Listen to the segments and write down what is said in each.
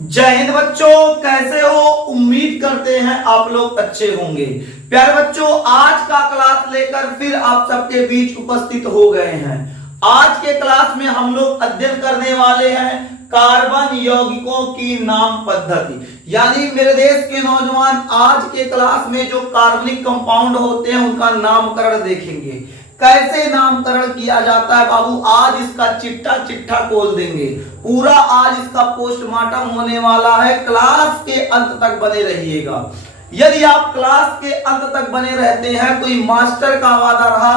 जय हिंद बच्चों, कैसे हो? उम्मीद करते हैं आप लोग अच्छे होंगे। प्यारे बच्चों, आज का क्लास लेकर फिर आप सबके बीच उपस्थित हो गए हैं। आज के क्लास में हम लोग अध्ययन करने वाले हैं कार्बन यौगिकों की नाम पद्धति। यानी मेरे देश के नौजवान, आज के क्लास में जो कार्बनिक कंपाउंड होते हैं उनका नामकरण देखेंगे। कैसे नामकरण किया जाता है बाबू, आज इसका चिट्ठा चिट्ठा खोल देंगे। पूरा आज इसका पोस्टमार्टम होने वाला है। क्लास के अंत तक बने रहिएगा। यदि आप क्लास के अंत तक बने रहते हैं तो ये मास्टर का वादा रहा,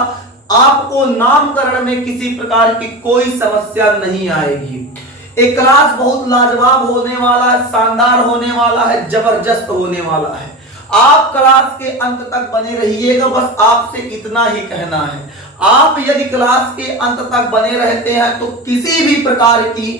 आपको नामकरण में किसी प्रकार की कोई समस्या नहीं आएगी। एक क्लास बहुत लाजवाब होने वाला है, शानदार होने वाला है, जबरदस्त होने वाला है। आप क्लास के अंत तक बने रहिएगा। बस आपसे इतना ही कहना है। आप यदि क्लास के अंत तक बने रहते हैं तो किसी भी प्रकार की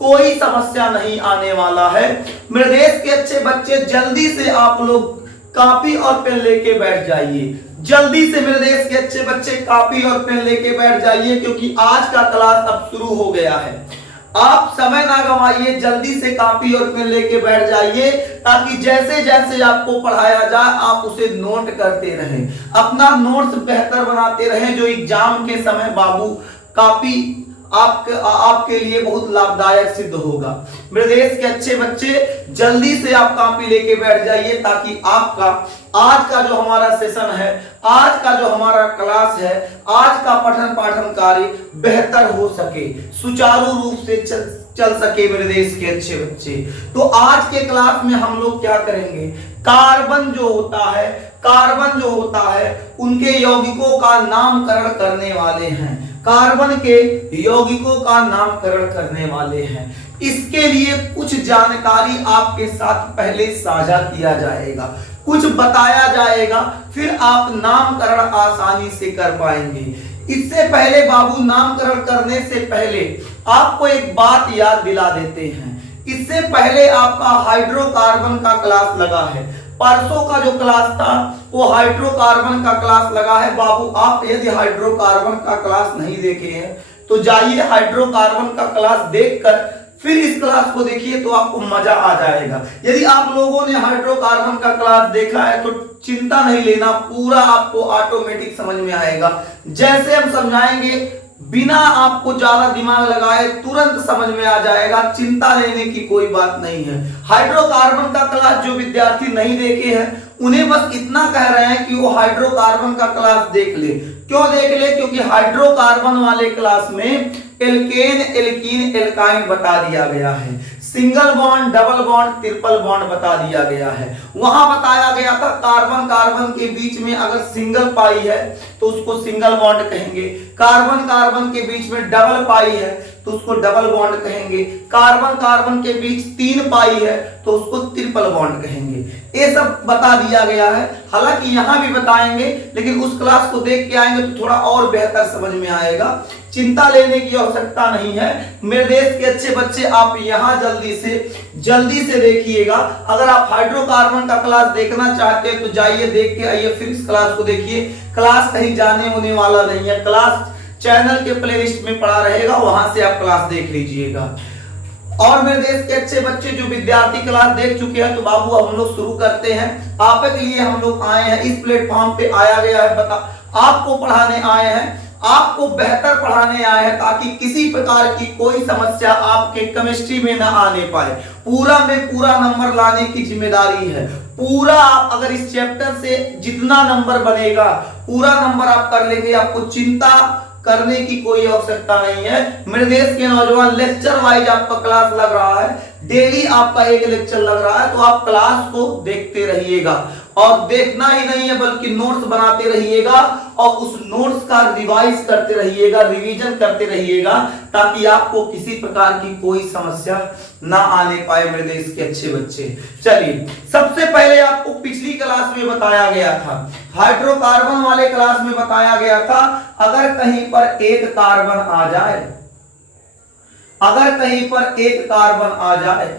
कोई समस्या नहीं आने वाला है। मेरे देश के अच्छे बच्चे, जल्दी से आप लोग कॉपी और पेन लेके बैठ जाइए। जल्दी से मेरे देश के अच्छे बच्चे कॉपी और पेन लेके बैठ जाइए, क्योंकि आज का क्लास अब शुरू हो गया है। आप समय ना गंवाइए, जल्दी से कॉपी और पेन लेके बैठ जाइए, ताकि जैसे जैसे आपको पढ़ाया जाए आप उसे नोट करते रहें, अपना नोट्स बेहतर बनाते रहें, जो एग्जाम के समय बाबू काफी आपके लिए बहुत लाभदायक सिद्ध होगा। मेरे देश के अच्छे बच्चे, जल्दी से आप कॉपी लेके बैठ जाइए, ताकि आपका आज का जो हमारा सेशन है, आज का जो हमारा क्लास है, आज का पठन पाठन कार्य बेहतर हो सके, सुचारू रूप से चल सके। मेरे देश के अच्छे बच्चे, तो आज के क्लास में हम लोग क्या करेंगे, कार्बन जो होता है उनके यौगिकों का नामकरण करने वाले हैं। कार्बन के यौगिकों का नामकरण करने वाले हैं। इसके लिए कुछ जानकारी आपके साथ पहले साझा किया जाएगा, कुछ बताया जाएगा, फिर आप नामकरण आसानी से कर पाएंगे। इससे पहले बाबू, नामकरण करने से पहले आपको एक बात याद दिला देते हैं। इससे पहले आपका हाइड्रोकार्बन का क्लास लगा है। परसों का जो क्लास था वो हाइड्रोकार्बन का क्लास लगा है। बाबू, आप यदि हाइड्रोकार्बन का क्लास नहीं देखे हैं तो जाइए हाइड्रोकार्बन का क्लास देखकर फिर इस क्लास को देखिए, तो आपको मजा आ जाएगा। यदि आप लोगों ने हाइड्रोकार्बन का क्लास देखा है तो चिंता नहीं लेना, पूरा आपको ऑटोमेटिक समझ में आएगा। जैसे हम समझाएंगे, बिना आपको ज्यादा दिमाग लगाए तुरंत समझ में आ जाएगा। चिंता लेने की कोई बात नहीं है। हाइड्रोकार्बन का क्लास जो विद्यार्थी नहीं देखे हैं उन्हें बस इतना कह रहे हैं कि वो हाइड्रोकार्बन का क्लास देख ले। क्यों देख ले? क्योंकि हाइड्रोकार्बन वाले क्लास में एल्केन, एल्कीन, एल्काइन बता दिया गया है। Single bond, double bond, triple bond बता दिया गया है। वहां बताया गया था कार्बन कार्बन के बीच में अगर सिंगल पाई है तो उसको सिंगल बॉन्ड कहेंगे। कार्बन कार्बन के बीच में डबल पाई है तो उसको डबल बॉन्ड कहेंगे। कार्बन कार्बन के बीच 3 पाई है तो उसको ट्रिपल बॉन्ड कहेंगे। ये सब बता दिया गया है। हालांकि यहां भी बताएंगे, लेकिन उस क्लास को देख के आएंगे तो थोड़ा और बेहतर समझ में आएगा। चिंता लेने की आवश्यकता नहीं है। मेरे देश के अच्छे बच्चे, आप यहां जल्दी से देखिएगा। अगर आप हाइड्रोकार्बन का क्लास देखना चाहते हैं तो जाइए, देख के आइए, फिर इस क्लास को देखिए। क्लास कहीं जाने होने वाला नहीं है। क्लास चैनल के प्लेलिस्ट में पड़ा रहेगा, वहां से आप क्लास देख लीजिएगा। और मेरे देश के अच्छे बच्चे जो विद्यार्थी क्लास देख चुके हैं तो बाबू हम लोग शुरू करते हैं। आपके लिए हम लोग आए हैं, इस प्लेटफॉर्म पे आया गया है, आपको पढ़ाने आए हैं, आपको बेहतर पढ़ाने आए हैं, ताकि किसी प्रकार की कोई समस्या आपके केमिस्ट्री में ना आने पाए। पूरा में पूरा नंबर लाने की जिम्मेदारी है। पूरा आप अगर इस चैप्टर से जितना नंबर बनेगा पूरा नंबर आप कर लेंगे। आपको चिंता करने की कोई आवश्यकता नहीं है। मेरे देश के नौजवान, लेक्चर वाइज आपका क्लास लग रहा है, डेली आपका एक लेक्चर लग रहा है, तो आप क्लास को देखते रहिएगा। और देखना ही नहीं है बल्कि नोट्स बनाते रहिएगा और उस नोट्स का रिवाइज करते रहिएगा, रिवीजन करते रहिएगा, ताकि आपको किसी प्रकार की कोई समस्या ना आने पाए। मेरे देश के अच्छे बच्चे, चलिए सबसे पहले आपको पिछली क्लास में बताया गया था, हाइड्रोकार्बन वाले क्लास में बताया गया था, अगर कहीं पर एक कार्बन आ जाए, अगर कहीं पर एक कार्बन आ जाए,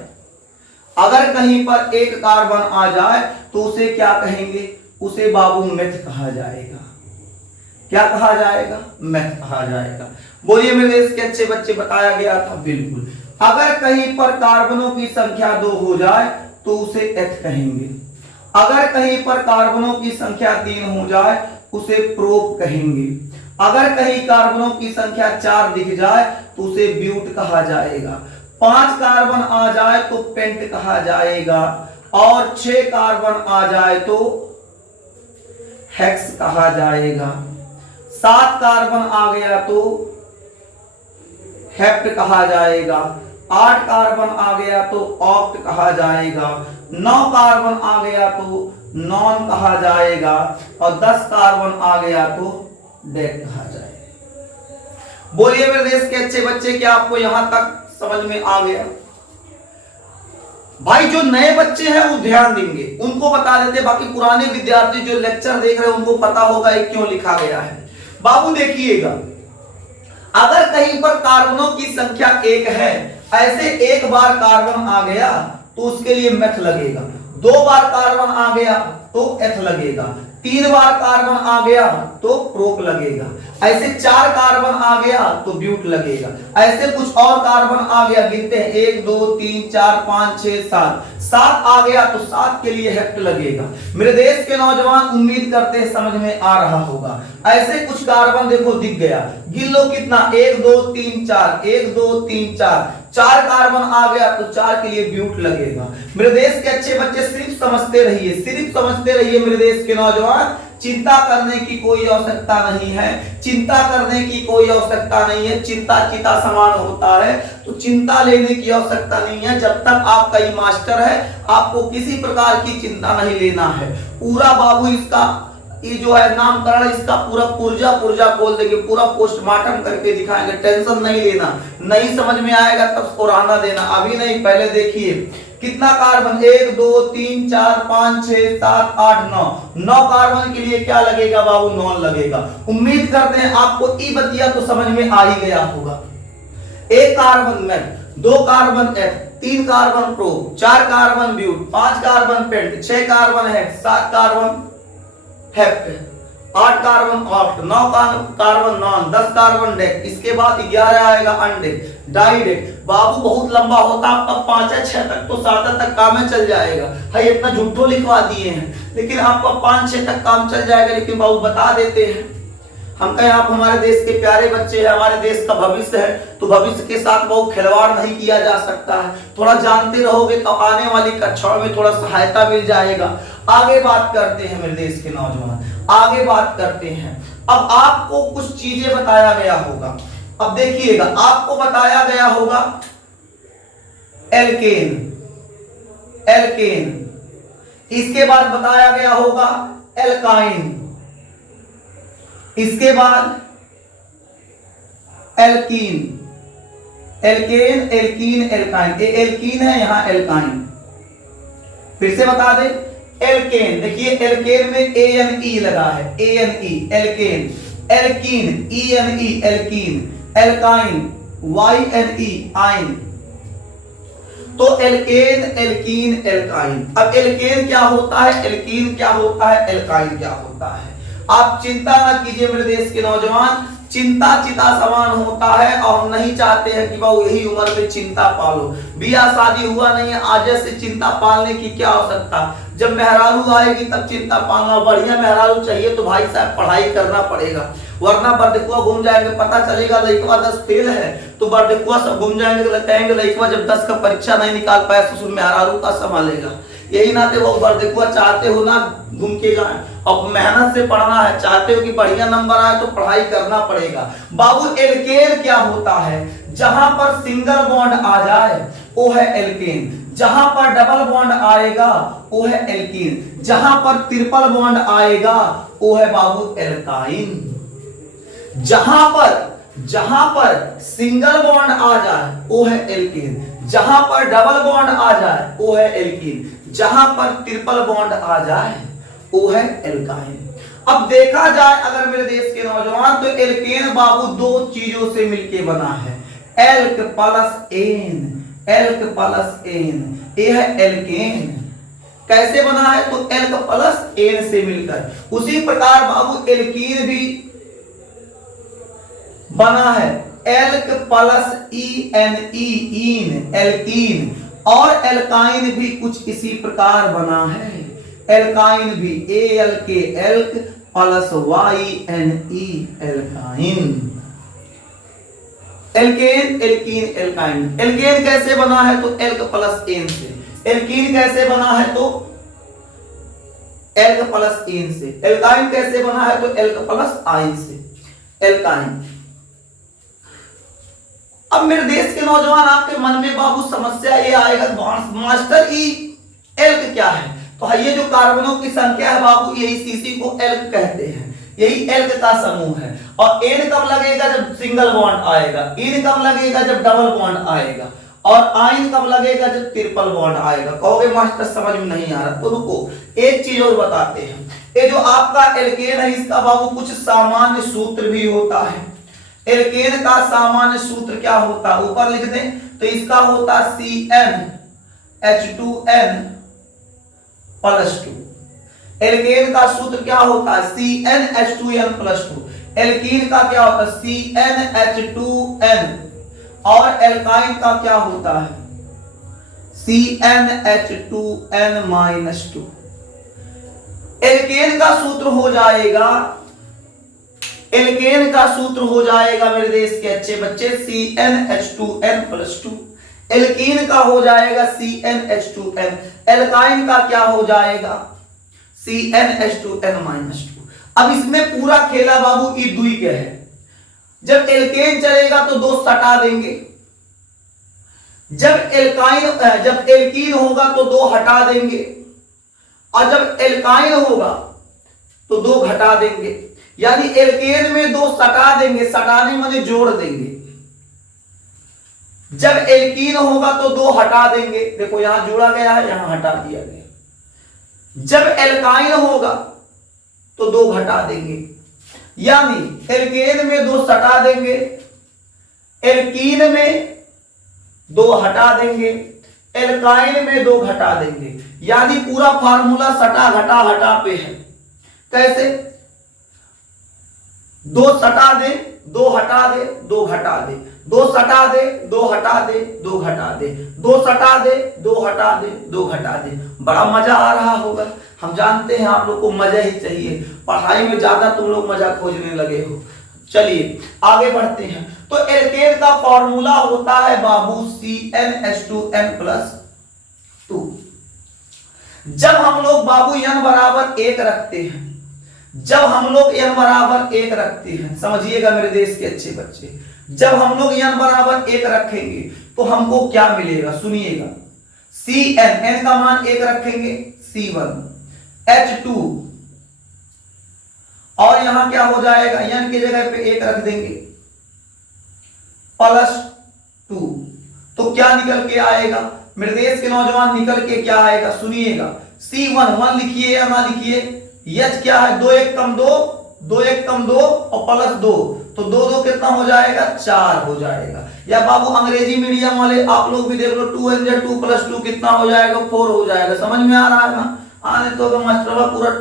अगर कहीं पर एक कार्बन आ जाए तो उसे क्या कहेंगे? उसे बाबू मेथ कहा जाएगा। क्या कहा जाएगा? मेथ कहा जाएगा। बोलिए मेरे देश के अच्छे बच्चे, बताया गया था बिल्कुल। अगर कहीं पर कार्बनों की संख्या 2 हो जाए तो उसे एथ कहेंगे। अगर कहीं पर कार्बनों की संख्या 3 हो जाए उसे प्रोप कहेंगे। अगर कहीं कार्बनों की संख्या 4 दिख जाए तो उसे ब्यूट कहा जाएगा। 5 कार्बन आ जाए तो पेंट कहा जाएगा और 6 कार्बन आ जाए तो हेक्स कहा जाएगा। 7 कार्बन आ गया तो हेप्ट कहा जाएगा। 8 कार्बन आ गया तो ऑक्ट कहा जाएगा। 9 कार्बन आ गया तो नॉन कहा जाएगा और 10 कार्बन आ गया तो डेक कहा जाएगा। बोलिए मेरे देश के अच्छे बच्चे, क्या आपको यहां तक समझ में आ गया? भाई जो नए बच्चे हैं वो ध्यान देंगे, उनको बता देते, बाकी पुराने विद्यार्थी जो लेक्चर देख रहे हैं उनको पता होगा ये क्यों लिखा गया है। बाबू देखिएगा, अगर कहीं पर कार्बनों की संख्या 1 है, ऐसे एक बार कार्बन आ गया तो उसके लिए मेथ लगेगा। 2 बार कार्बन आ गया तो एथ लगेगा। 3 बार कार्बन आ गया तो प्रोप लगेगा। ऐसे 4 कार्बन आ गया तो ब्यूट लगेगा। ऐसे कुछ और कार्बन आ गया, गिनते हैं 1 2 3 4 5 6 7, 7 आ गया तो 7 के लिए हेक्ट लगेगा। मेरे देश के नौजवान उम्मीद करते हैं समझ में आ रहा होगा। ऐसे कुछ कार्बन देखो दिख गया, गिन लो कितना, 1 2 3 4, 1 2 3 4, 4 कार्बन आ गया तो 4 के लिए ब्यूट लगेगा। मेरे देश के अच्छे बच्चे सिर्फ समझते रहिए, सिर्फ समझते रहिए मेरे देश के नौजवान। चिंता करने की कोई आवश्यकता नहीं है, चिंता करने की कोई आवश्यकता नहीं है। चिंता चिता समान होता है तो चिंता लेने की आवश्यकता नहीं है। जब तक आपका ही मास्टर है आपको किसी प्रकार की चिंता नहीं लेना है। पूरा बाबू इसका ये जो है नामकरण, इसका पूरा पुर्जा खोल देंगे, पूरा पोस्टमार्टम करके दिखाएंगे। टेंशन नहीं लेना, नहीं समझ में आएगा तब कोराना देना, अभी नहीं, पहले देखिए कितना कार्बन, 1 2 3 4 5 6 7 8 9, 9 कार्बन के लिए क्या लगेगा बाबू, नॉन लगेगा। उम्मीद करते हैं आपको ई बतिया तो समझ में आ ही गया होगा। 1 carbon meth, 2 carbon eth, 3 carbon prop, 4 carbon but, 5 carbon pent, 6 carbon hex, 7 carbon hept, 8 carbon oct, 9 carbon non, 10 carbon dec, इसके बाद 11 आएगा अनडेक, डाइडेक। बाबू बहुत लंबा होता, आपका 5 या 6 तक तो 7 तक काम में चल जाएगा। है इतना झूठो लिखवा दिए हैं, लेकिन आपका 5-6 तक काम चल जाएगा। लेकिन बाबू बता देते हैं, हम कहें आप हमारे देश के प्यारे बच्चे हैं, हमारे देश का भविष्य है, तो भविष्य के साथ बहुत खिलवाड़ नहीं किया जा सकता है। थोड़ा जानते रहोगे तो आने वाली कक्षाओं में थोड़ा सहायता मिल जाएगा। आगे बात करते हैं मेरे देश के नौजवान, आगे बात करते हैं। अब आपको कुछ चीजें बताया गया होगा। अब देखिएगा, आपको बताया गया होगा एल्केन, एल्केन, इसके बाद बताया गया होगा एल्काइन, इसके बाद एल्कीन, एल्केन एल्कीन एल्काइन, ये एल्कीन है, यहां एल्काइन। फिर से बता दे, एल्केन, देखिए एल्केन में ANE लगा है, ANE alkane, alkene ENE alkene, alkyne YNE yne. तो एल्केन एल्कीन एल्काइन। अब एल्केन क्या होता है, एल्कीन क्या होता है, एल्काइन क्या होता है, आप चिंता ना कीजिए मेरे देश के नौजवान। चिंता चिता समान होता है और हम नहीं चाहते हैं कि बाबू यही उम्र में चिंता पालो। बियाह शादी हुआ नहीं है, आज से चिंता पालने की क्या आवश्यकता। जब मेहरारू आएगी तब चिंता पालना। बढ़िया मेहरारू चाहिए तो भाई साहब पढ़ाई करना पड़ेगा, वरना बर्दकुआ घूम जाएंगे, पता चलेगा लड़कवा 10 फेल है तो बर्दकुआ सब घूम जाएंगे, कहेंगे लड़कवा जब 10 का परीक्षा नहीं निकाल पाया तो मेहरारू का संभालेगा। यही नाते वो बर्दकुआ चाहते हो ना घूम के जाए, और मेहनत से पढ़ना है, चाहते हो कि बढ़िया नंबर आए तो पढ़ाई करना पड़ेगा। बाबू एल्केन क्या होता है, जहां पर सिंगल बॉन्ड आ जाए वो है एल्केन, जहां पर डबल बॉन्ड आएगा वो है एल्कीन, जहां पर ट्रिपल बॉन्ड आएगा वो है बाबू एल्काइन। जहां पर सिंगल बॉन्ड आ जाए वो है एल्कीन, जहां पर डबल बॉन्ड आ जाए वो है एल्कीन, जहां पर ट्रिपल बॉन्ड आ जाए वो है एल्काइन। अब देखा जाए अगर मेरे देश के नौजवान तो एल्केन बाबू 2 चीजों से मिलके बना है, alk plus ane, alk plus ane, ये है एल्केन। कैसे बना है, तो एल्क प्लस एन से मिलकर। उसी प्रकार बाबू एल्कीन भी बना है, alk plus E N ene, alkene. और एल्काइन भी कुछ इसी प्रकार बना है। एल्काइन भी A L K alk plus Y N E, alkyne. Alkane, alkene, alkyne. Alkane कैसे बना है? तो एल्क प्लस एन से। एल्कीन कैसे बना है? तो एल्क प्लस एन से। एल्काइन कैसे बना है? तो एल्क प्लस आइन से, एल्काइन। अब मेरे देश के नौजवान, आपके मन में बाबू समस्या ये आएगा, मास्टर ई एल्क क्या है? तो ये जो कार्बनों की संख्या है बाबू, यही सीसी को एल्क कहते हैं, यही एल्क का समूह है। और एन कब लगेगा? जब सिंगल बॉन्ड आएगा। इन कब लगेगा? जब डबल बॉन्ड आएगा। और आइन कब लगेगा? जब ट्रिपल बॉन्ड आएगा। कहोगे मास्टर समझ में नहीं आ रहा, तो रुको एक चीज और बताते हैं। ये जो आपका एल्केन है, इसका बाबू कुछ सामान्य सूत्र भी होता है। एल्केन का सामान्य सूत्र क्या होता है? ऊपर लिख दें तो इसका होता CnH2n प्लस 2। एल्केन का सूत्र क्या होता है? CnH2n plus 2। एल्कीन का क्या होता है? CnH2n। और एल्काइन का क्या होता है? CnH2n minus 2। एल्केन का सूत्र हो जाएगा, एल्केन का सूत्र हो जाएगा मेरे देश के अच्छे बच्चे CnH2n प्लस 2। एल्कीन का हो जाएगा CnH2n। एल्काइन का क्या हो जाएगा? CnH2n minus 2। अब इसमें पूरा खेला बाबू ई दुई के है। जब एल्केन चलेगा तो दो सटा देंगे, जब एल्कीन होगा तो दो हटा देंगे, और जब एल्काइन होगा तो दो घटा देंगे। यानी एल्केन में दो सटा देंगे, सटाने माने जोड़ देंगे। जब एल्कीन होगा तो दो हटा देंगे, देखो यहां जोड़ा गया है, यहां हटा दिया गया। जब एल्काइन होगा तो दो घटा देंगे, यानी एल्केन में दो सटा देंगे, एल्कीन में दो हटा देंगे, एल्काइन में दो घटा देंगे। यानी पूरा फार्मूला सटा घटा हटा पे है। कैसे? दो सटा दे, दो हटा दे, दो घटा दे, दो सटा दे, दो हटा दे, दो घटा दे, दो सटा दे, दो हटा दे, दो घटा दे। बड़ा मजा आ रहा होगा, हम जानते हैं आप लोग को मजा ही चाहिए, पढ़ाई में ज्यादा तुम लोग मजा खोजने लगे हो। चलिए आगे बढ़ते हैं। तो एल्केन का फॉर्मूला होता है बाबू CnH2n प्लस 2। जब हम लोग बाबू n बराबर 1 रखते हैं, जब हम लोग n बराबर 1 रखते हैं, समझिएगा मेरे देश के अच्छे बच्चे, जब हम लोग n बराबर 1 रखेंगे तो हमको क्या मिलेगा? सुनिएगा, n का मान 1 रखेंगे, C1H2, और यहां क्या हो जाएगा? n की जगह पे 1 रख देंगे, प्लस 2। तो क्या निकल के आएगा मेरे देश के नौजवान? निकल के क्या आएगा? सुनिएगा, C1 1 लिखिए या ना लिखिए, H क्या है? 2 1 कम 2, 2 1 कम 2 और प्लस 2, तो 2 2 कितना हो जाएगा? 4 हो जाएगा। या बाबू अंग्रेजी मीडियम वाले आप लोग भी देख लो, 2 n 2 प्लस 2 कितना हो जाएगा? 4 हो जाएगा। समझ में आ रहा है ना? आने तो मास्टर पूरा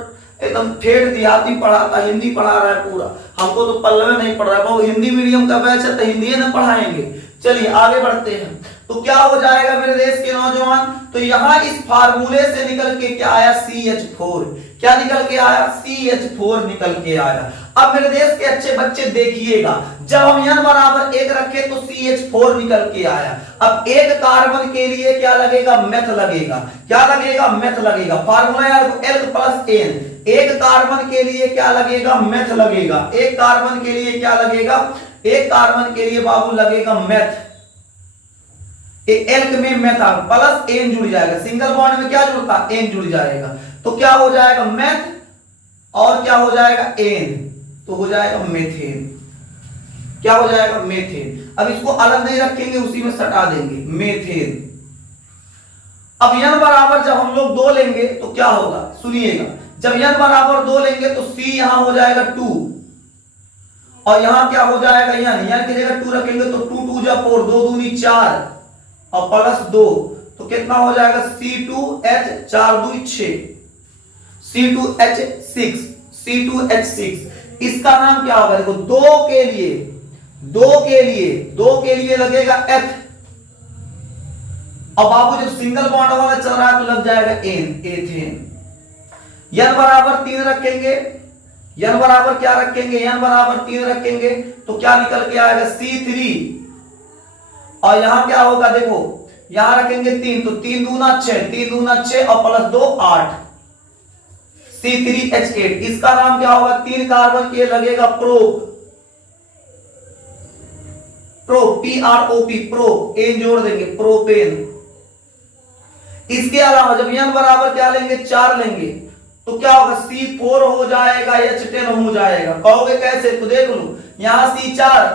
एकदम ठेठ देहाती पढ़ाता, हिंदी पढ़ा रहा है पूरा, हमको तो पल्लवे नहीं पढ़ रहा है। वो हिंदी मीडियम का बैच है तो हिंदी ना पढ़ाएंगे। चलिए आगे बढ़ते हैं। तो क्या हो जाएगा मेरे देश के नौजवान? तो यहां इस फार्मूले से निकल के क्या आया? CH4। क्या निकल के आया? CH4 निकल के आया। अब मेरे देश के अच्छे बच्चे देखिएगा, जब हम n बराबर 1 रखे तो CH4 निकल के आया। अब एक कार्बन के लिए क्या लगेगा? मेथ लगेगा। क्या लगेगा? मेथ लगेगा। फार्मूला यार एल्क प्लस एन। एक कार्बन के लिए क्या लगेगा? मेथ लगेगा। एक कार्बन के लिए क्या लगेगा? एक कार्बन के लिए बाबू लगेगा मेथ। एल्क में मेथ प्लस एन जुड़ जाएगा, सिंगल बॉन्ड में क्या जुड़ता? एन जुड़ जाएगा। तो क्या हो जाएगा? मेथ, और क्या हो जाएगा? एन, तो हो जाएगा मेथेन। क्या हो जाएगा? मेथेन। अब इसको अलग नहीं रखेंगे, उसी में सटा देंगे, मेथेन। अब n बराबर जब हम लोग 2 लेंगे तो क्या होगा? सुनिएगा, जब n बराबर 2 लेंगे तो C यहां हो जाएगा 2, और यहां क्या हो जाएगा? n की जगह 2 रखेंगे तो 2 2 जा 4, 2 दूनी 4 और प्लस 2, तो कितना हो जाएगा? C2H 4 2 6, C2H6, C2H6। इसका नाम क्या होगा? देखो 2 के लिए दो के लिए लगेगा एथ। अब बाबू जब सिंगल बॉन्ड वाला चल रहा है तो लग जाएगा एन, एथेन। n बराबर 3 रखेंगे, n बराबर क्या रखेंगे, n बराबर 3 रखेंगे तो क्या निकल के आएगा C3। और यहां क्या होगा देखो, यहां रखेंगे 3 तो 3 दूना 6, 3 दूना 6 और प्लस 2 8, C3H8। इसका नाम क्या होगा, 3 कार्बन के लगेगा prop, prop PROP, prop, ane जोड़ देंगे, प्रोपेन। इसके अलावा जब n बराबर क्या लेंगे, 4 लेंगे तो क्या होगा, C4 हो जाएगा, H10 हो जाएगा। कहोगे कैसे, तो देख लो, यहां C4,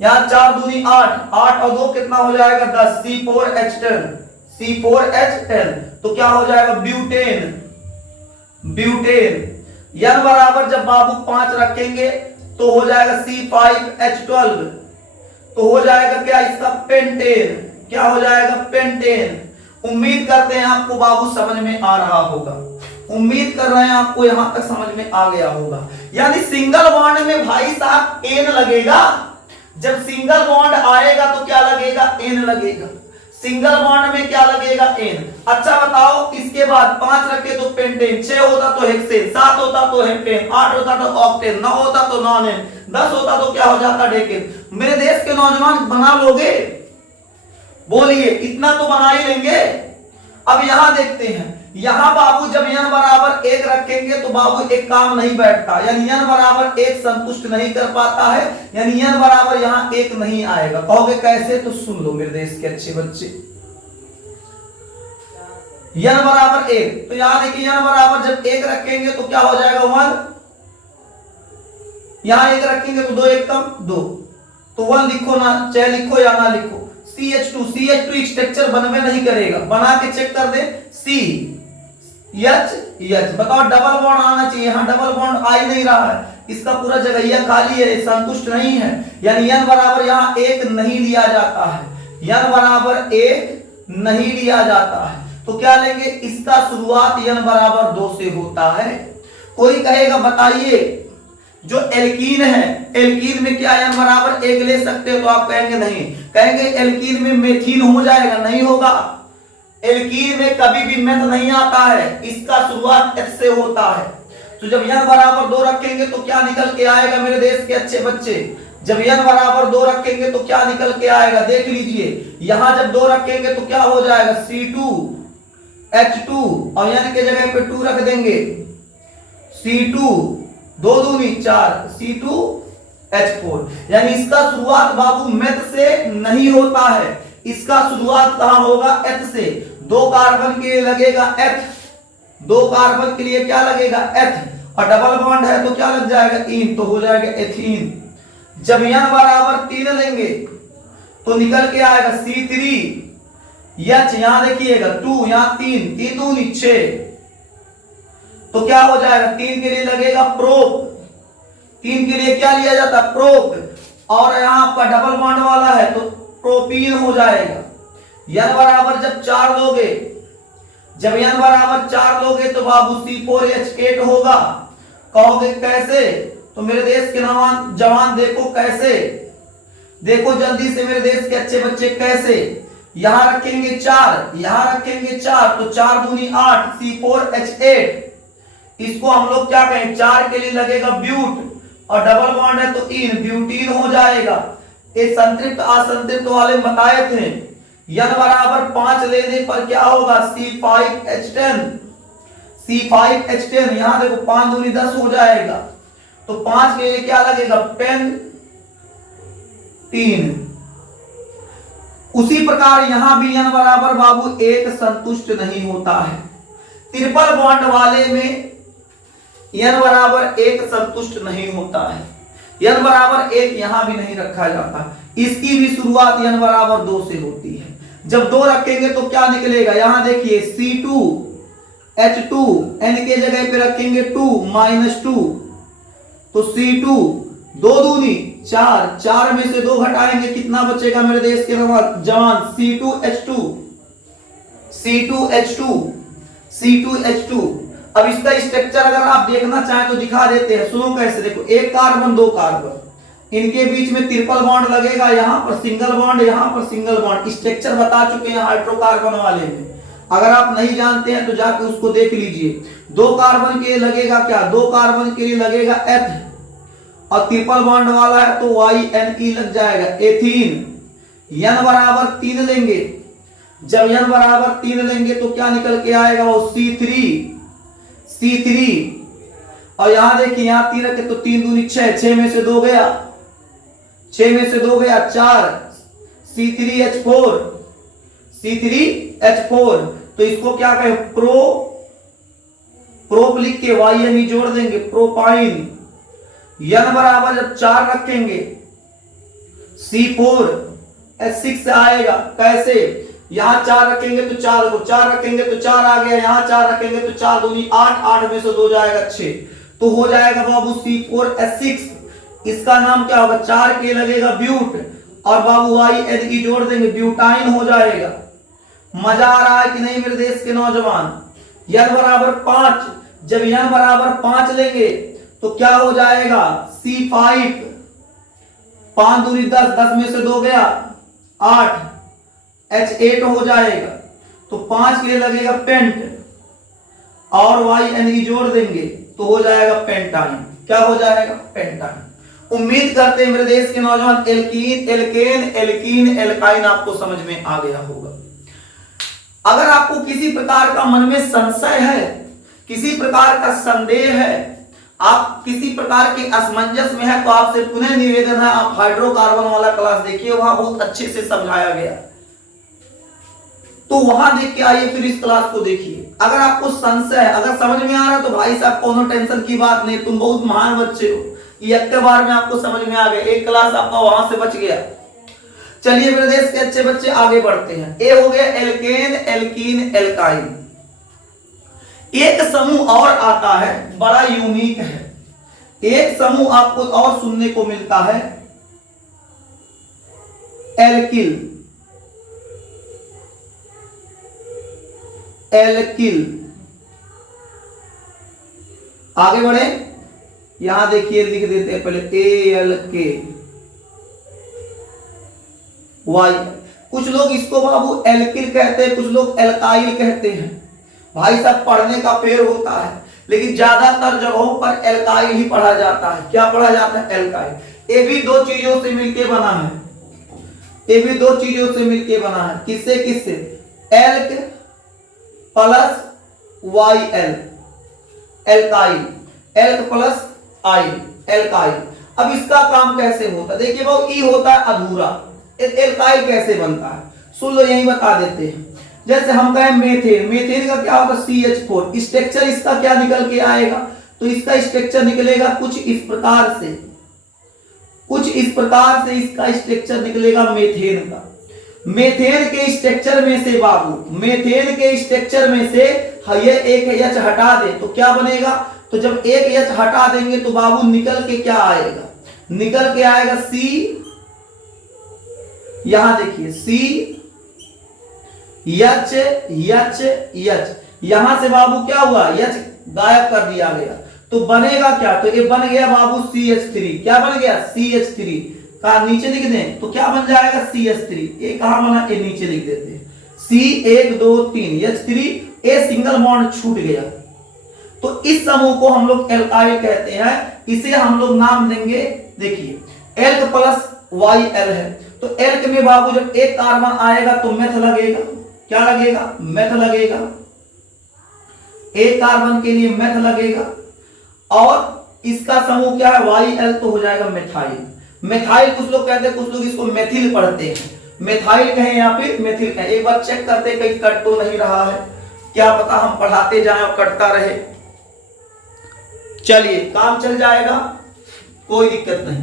यहां 4 दूनी 8, 8 और 2 कितना हो जाएगा 10, C4H10, C4H10 तो क्या हो जाएगा ब्यूटेन, ब्यूटेन। n बराबर जब बाबू 5 रखेंगे तो हो जाएगा C5H12 तो हो जाएगा क्या इसका पेंटेन, क्या हो जाएगा पेंटेन। उम्मीद करते हैं आपको बाबू समझ में आ रहा होगा, उम्मीद कर रहे हैं आपको यहां तक समझ में आ गया होगा। यानी सिंगल बॉन्ड में भाई साहब एन लगेगा, जब सिंगल बॉन्ड आएगा तो क्या लगेगा, एन लगेगा। सिंगल बॉन्ड में क्या लगेगा, एन। अच्छा बताओ, इसके बाद 5 रखे तो पेंटेन, 6 होता तो हेक्सेन, 7 होता तो हेप्टेन, 8 होता तो ऑक्टेन, 9 होता तो नॉनेन, 10 होता तो क्या हो जाता डेकेन। मेरे देश के नौजवान बना लोगे, बोलिए, इतना तो बना ही लेंगे। अब यहां देखते हैं, यहां बाबू जब n बराबर 1 रखेंगे तो बाबू एक काम नहीं बैठता, यानी n बराबर 1 संतुष्ट नहीं कर पाता है, यानी n बराबर यहां 1 नहीं आएगा। कहोगे कैसे, तो सुन लो मेरे देश के अच्छे बच्चे, n बराबर 1 तो यहां देखिए n बराबर जब 1 रखेंगे तो क्या हो जाएगा 1, यहां 1 रखेंगे तो 2 1 कम 2 तो 1 लिखो ना, चाहे लिखो या ना लिखो। CH2 स्ट्रक्चर बनवे नहीं करेगा, बना के चेक कर दे, CH, बताओ डबल बॉन्ड आना चाहिए, यहां डबल बॉन्ड आ ही नहीं रहा है, इसका पूरा जगह यह खाली है, संतुष्ट नहीं है, यानी n बराबर यहां 1 नहीं लिया जाता है, n बराबर 1 नहीं लिया जाता है। तो क्या लेंगे, इसका शुरुआत n बराबर 2 से होता है। कोई कहेगा बताइए जो एल्कीन है, एल्कीन में क्या n बराबर 1 ले सकते हो, तो आप कहेंगे नहीं, कहेंगे एल्कीन में मेथीन हो जाएगा, नहीं होगा। एल्कीन में कभी भी मेथ नहीं आता है, इसका शुरुआत H से होता है। तो जब n बराबर 2 रखेंगे तो क्या निकल के आएगा मेरे देश के अच्छे बच्चे, जब n बराबर 2 रखेंगे तो क्या निकल के आएगा, देख लीजिए, यहां जब 2 रखेंगे तो क्या हो जाएगा C2H2 और n के जगह पे 2 रख देंगे, C2 2 दूनी 4, C2H4। यानी इसका शुरुआत बाबू मेथ से नहीं होता है, इसका शुरुआत कहां होगा, H से। 2 कार्बन के लिए लगेगा H, 2 कार्बन के लिए क्या लगेगा H, और डबल बॉन्ड है तो क्या लग जाएगा इन, तो हो जाएगा एथीन। जब n बराबर 3 लेंगे तो निकल के आएगा C3H, यहां देखिएगा 2, यहां 3, 3 दूनी 6 तो क्या हो जाएगा, 3 के लिए लगेगा प्रोप, 3 के लिए क्या लिया जाता है प्रोप, और यहां आपका डबल बॉन्ड वाला है तो प्रोपीन हो जाएगा। n बराबर जब 4 लोगे, जब n बराबर 4 लोगे तो बाबू C4H8 होगा। कहोगे कैसे, तो मेरे देश के जवान देखो कैसे, देखो जल्दी से मेरे देश के अच्छे बच्चे कैसे, यहां रखेंगे 4, यहां रखेंगे 4 तो 4 दूनी 8, C4H8, इसको हम लोग क्या कहें, 4 के लिए लगेगा ब्यूट, और डबल बॉन्ड है तो इन, ब्यूटीन हो जाएगा। ये संतृप्त असंतृप्त वाले बताए थे। n बराबर 5 लेने पर क्या होगा, C5H10, C5H10, यहां देखो 5 दूनी 10 हो जाएगा, तो 5 के लिए क्या लगेगा पेन 3। उसी प्रकार यहां भी n बराबर बाबू 1 संतुष्ट नहीं होता है। ट्रिपल बॉन्ड वाले में n बराबर 1 संतुष्ट नहीं होता है, n बराबर 1 यहां भी नहीं रखा जाता, इसकी भी शुरुआत n बराबर 2 से होती है। जब 2 रखेंगे तो क्या निकलेगा, यहां देखिए C2H2, n के जगह पे रखेंगे 2 -2 तो C2, 2 दूनी 4, 4 में से 2 घटाएंगे कितना बचेगा मेरे देश के जवान, C2H2। अब इसका स्ट्रक्चर अगर आप देखना चाहें तो दिखा देते हैं, सुनो कैसे, देखो 1 कार्बन 2 कार्बन, इनके बीच में ट्रिपल बॉन्ड लगेगा, यहां पर सिंगल बॉन्ड, यहां पर सिंगल बॉन्ड। स्ट्रक्चर बता चुके हैं हाइड्रोकार्बन वाले में, अगर आप नहीं जानते हैं तो जाके उसको देख लीजिए। 2 कार्बन के लिए लगेगा क्या, 2 कार्बन के लिए लगेगा एथ, और ट्रिपल बॉन्ड वाला है तो YNE लग जाएगा, एथीन। n बराबर 3 लेंगे, जब n बराबर 3 लेंगे तो क्या निकल के आएगा, वो C3। और यहां देखिए, यहां 3 रखे तो 3 दूनी 6, 6 में से 2 गया, 6 में से 2 गया 4, C3H4। तो इसको क्या कहें, प्रोप लिख के YNE जोड़ देंगे, प्रोपाइन। n बराबर जब 4 रखेंगे C4H6 से आएगा, कैसे, यहां 4 रखेंगे तो 4 को, 4 रखेंगे तो 4 आ गया, यहां 4 रखेंगे तो 4 दूनी 8, 8 में से 2 जाएगा 6, तो हो जाएगा बाबू C4H6। इसका नाम क्या होगा, 4 के लगेगा ब्यूट, और बाबू YNE जोड़ देंगे, ब्यूटाइन हो जाएगा। मजा आ रहा है कि नहीं मेरे देश के नौजवान। n बराबर 5, जब n बराबर 5 लेंगे तो क्या हो जाएगा, C5, 5 दूनी 10, 10 में से 2 गया 8, H8 हो जाएगा। तो 5 के लिए लगेगा पेंट, और YNE जोड़ देंगे तो हो जाएगा पेंटाइन। क्या हो जाएगा, पेंटाइन। उम्मीद करते हैं मेरे देश के नौजवान एल्कीन, एल्केन, एल्कीन, एल्काइन आपको समझ में आ गया होगा। अगर आपको किसी प्रकार का मन में संशय है, किसी प्रकार का संदेह है, आप किसी प्रकार के असमंजस में है, तो आपसे पुनः निवेदन है, आप हाइड्रोकार्बन वाला क्लास देखिए, वहां बहुत अच्छे से समझाया गया, तो वहां देख के आइए, फिर इस क्लास को देखिए। अगर आपको संशय है, अगर समझ में आ रहा है तो भाई साहब कोनो टेंशन की बात नहीं, तुम बहुत महान बच्चे हो, ये एक बार में आपको समझ में आ गया, एक क्लास आपका वहां से बच गया। चलिए मेरे देश के अच्छे बच्चे आगे बढ़ते हैं। ए हो गया एल्केन, एल्कीन, एल्काइन। एक समूह और आता है, बड़ा यूनिक है, एक समूह आपको और सुनने को मिलता है, एल्किल। एल्किल, आगे बढ़े, यहां देखिए लिख देते हैं पहले ALK Y। कुछ लोग इसको बाबू एल्किल कहते हैं, कुछ लोग एल्काइल कहते हैं। भाई साहब पढ़ने का फेर होता है, लेकिन ज्यादातर जगहों पर एल्काइल ही पढ़ा जाता है। क्या पढ़ा जाता है, एल्काइल। ये भी 2 चीजों से मिलके बना है, ये भी 2 चीजों से मिलके बना है, किससे किससे, alk plus YL, alkyl, alk plus I, alkyl. अब इसका काम कैसे होता है, देखिए वो ई होता है अधूरा, एल्काइल कैसे बनता है सुन लो, यही बता देते हैं। जैसे हम कहें मेथेन, मेथेन का क्या होगा, CH4, स्ट्रक्चर इसका क्या निकल के आएगा, तो इसका स्ट्रक्चर निकलेगा कुछ इस प्रकार से, कुछ इस प्रकार से इसका स्ट्रक्चर निकलेगा मेथेन का। मेथेन के स्ट्रक्चर में से बाबू, मेथेन के स्ट्रक्चर में से ये एक H हटा दे तो क्या बनेगा, तो जब एक H हटा देंगे तो बाबू निकल के क्या आएगा, निकल के आएगा C, यहां देखिए C H H H, यहां से बाबू क्या हुआ, H गायब कर दिया गया, तो बनेगा क्या, तो ये बन गया बाबू CH3। क्या बन गया, CH3 का नीचे लिख दें तो क्या बन जाएगा, CH3। ये कहां बना, ये नीचे लिख देते हैं, C1 2 3 H3, a single bond छूट गया। तो इस समूह को हम लोग एल्काइल कहते हैं, इसे हम लोग नाम देंगे, देखिए एल्क प्लस YL है, तो एल्क में बाबू जब एक कार्बन आएगा तो मेथ लगेगा, क्या लगेगा, मेथ लगेगा, एक कार्बन के लिए मेथ लगेगा, और इसका समूह क्या है, YL, तो हो जाएगा मेथाइल। मेथाइल कुछ लोग कहते हैं, कुछ लोग इसको मेथिल पढ़ते हैं, मेथाइल कहें या फिर मेथिल कहें, एक बार चेक करते हैं कहीं कट तो नहीं रहा है, क्या पता हम पढ़ाते जाएं और कटता रहे। चलिए काम चल जाएगा, कोई दिक्कत नहीं।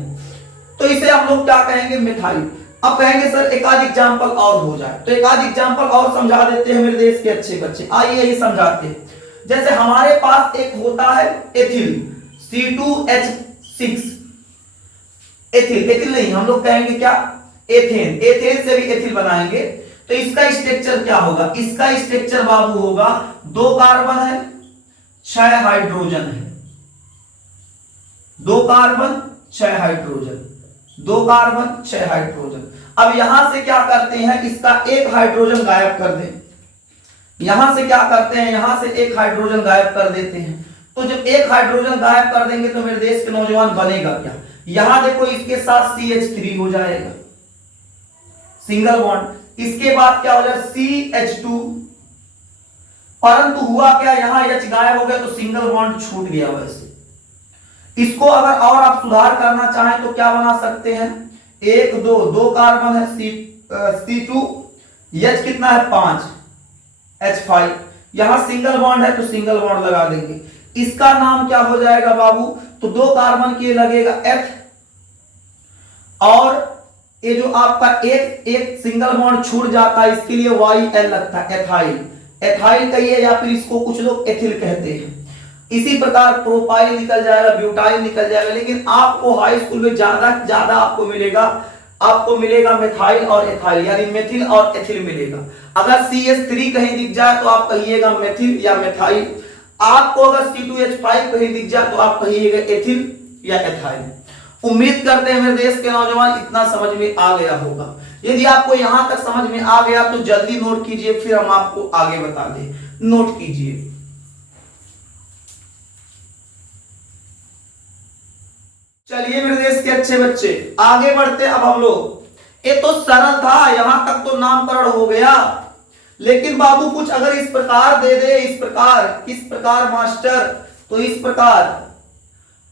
तो इसे हम लोग क्या कहेंगे, मिथाइल। अब कहेंगे सर एक आध एग्जाम्पल और हो जाए, तो एक आध एग्जाम्पल और समझा देते हैं मेरे देश के अच्छे बच्चे, आइए ही समझाते हैं। जैसे हमारे पास एक होता है एथिल, C2H6, एथिल, एथिल नहीं हम लोग कहेंगे क्या, एथेन, एथेन से भी एथिल बनाएंगे। तो इसका स्ट्रक्चर क्या होगा, इसका स्ट्रक्चर बाबू होगा 2 कार्बन है 6 हाइड्रोजन है, 2 कार्बन 6 हाइड्रोजन। 2 carbon 6 hydrogen. अब यहां से क्या करते हैं, इसका एक हाइड्रोजन गायब कर दें। यहां से क्या करते हैं, यहां से एक हाइड्रोजन गायब कर देते हैं। तो जब एक हाइड्रोजन गायब कर देंगे तो मेरे देश के नौजवान बनेगा क्या, यहां देखो इसके साथ CH3 हो जाएगा, सिंगल बॉन्ड। इसके बाद क्या हो जाएगा CH2, परंतु हुआ क्या, यहां H गायब हो गया तो सिंगल बॉन्ड छूट गया। वैसे इसको अगर और आप सुधार करना चाहें तो क्या बना सकते हैं, 1 2 कार्बन है C2, H कितना है 5, H5, यहां सिंगल बॉन्ड है तो सिंगल बॉन्ड लगा देंगे। इसका नाम क्या हो जाएगा बाबू, तो 2 कार्बन के लगेगा H, और ये जो आपका एक सिंगल बॉन्ड छूट जाता है इसके लिए YL लगता है, एथाइल। एथाइल कहिए या फिर इसको कुछ लोग एथिल कहते हैं। इसी प्रकार प्रोपाइल निकल जाएगा, ब्यूटाइल निकल जाएगा। लेकिन आपको हाई स्कूल में ज्यादा आपको मिलेगा मेथाइल और एथाइल, यानी मेथिल और एथिल मिलेगा। अगर CH3 कहीं दिख जाए तो आप कहिएगा मेथिल या मेथाइल। आपको अगर C2H5 कहीं दिख जाए तो आप कहिएगा एथिल या एथाइल। उम्मीद करते हैं मेरे देश के नौजवान इतना समझ में आ गया होगा। यदि आपको यहां तक समझ में आ गया तो जल्दी नोट कीजिए, फिर हम आपको आगे बता दें। नोट कीजिए, चलिए मेरे देश के अच्छे बच्चे आगे बढ़ते। अब हम लोग, ये तो सरल था, यहां तक तो नामकरण हो गया। लेकिन बाबू कुछ अगर इस प्रकार दे दे, इस प्रकार, किस प्रकार मास्टर, तो इस प्रकार,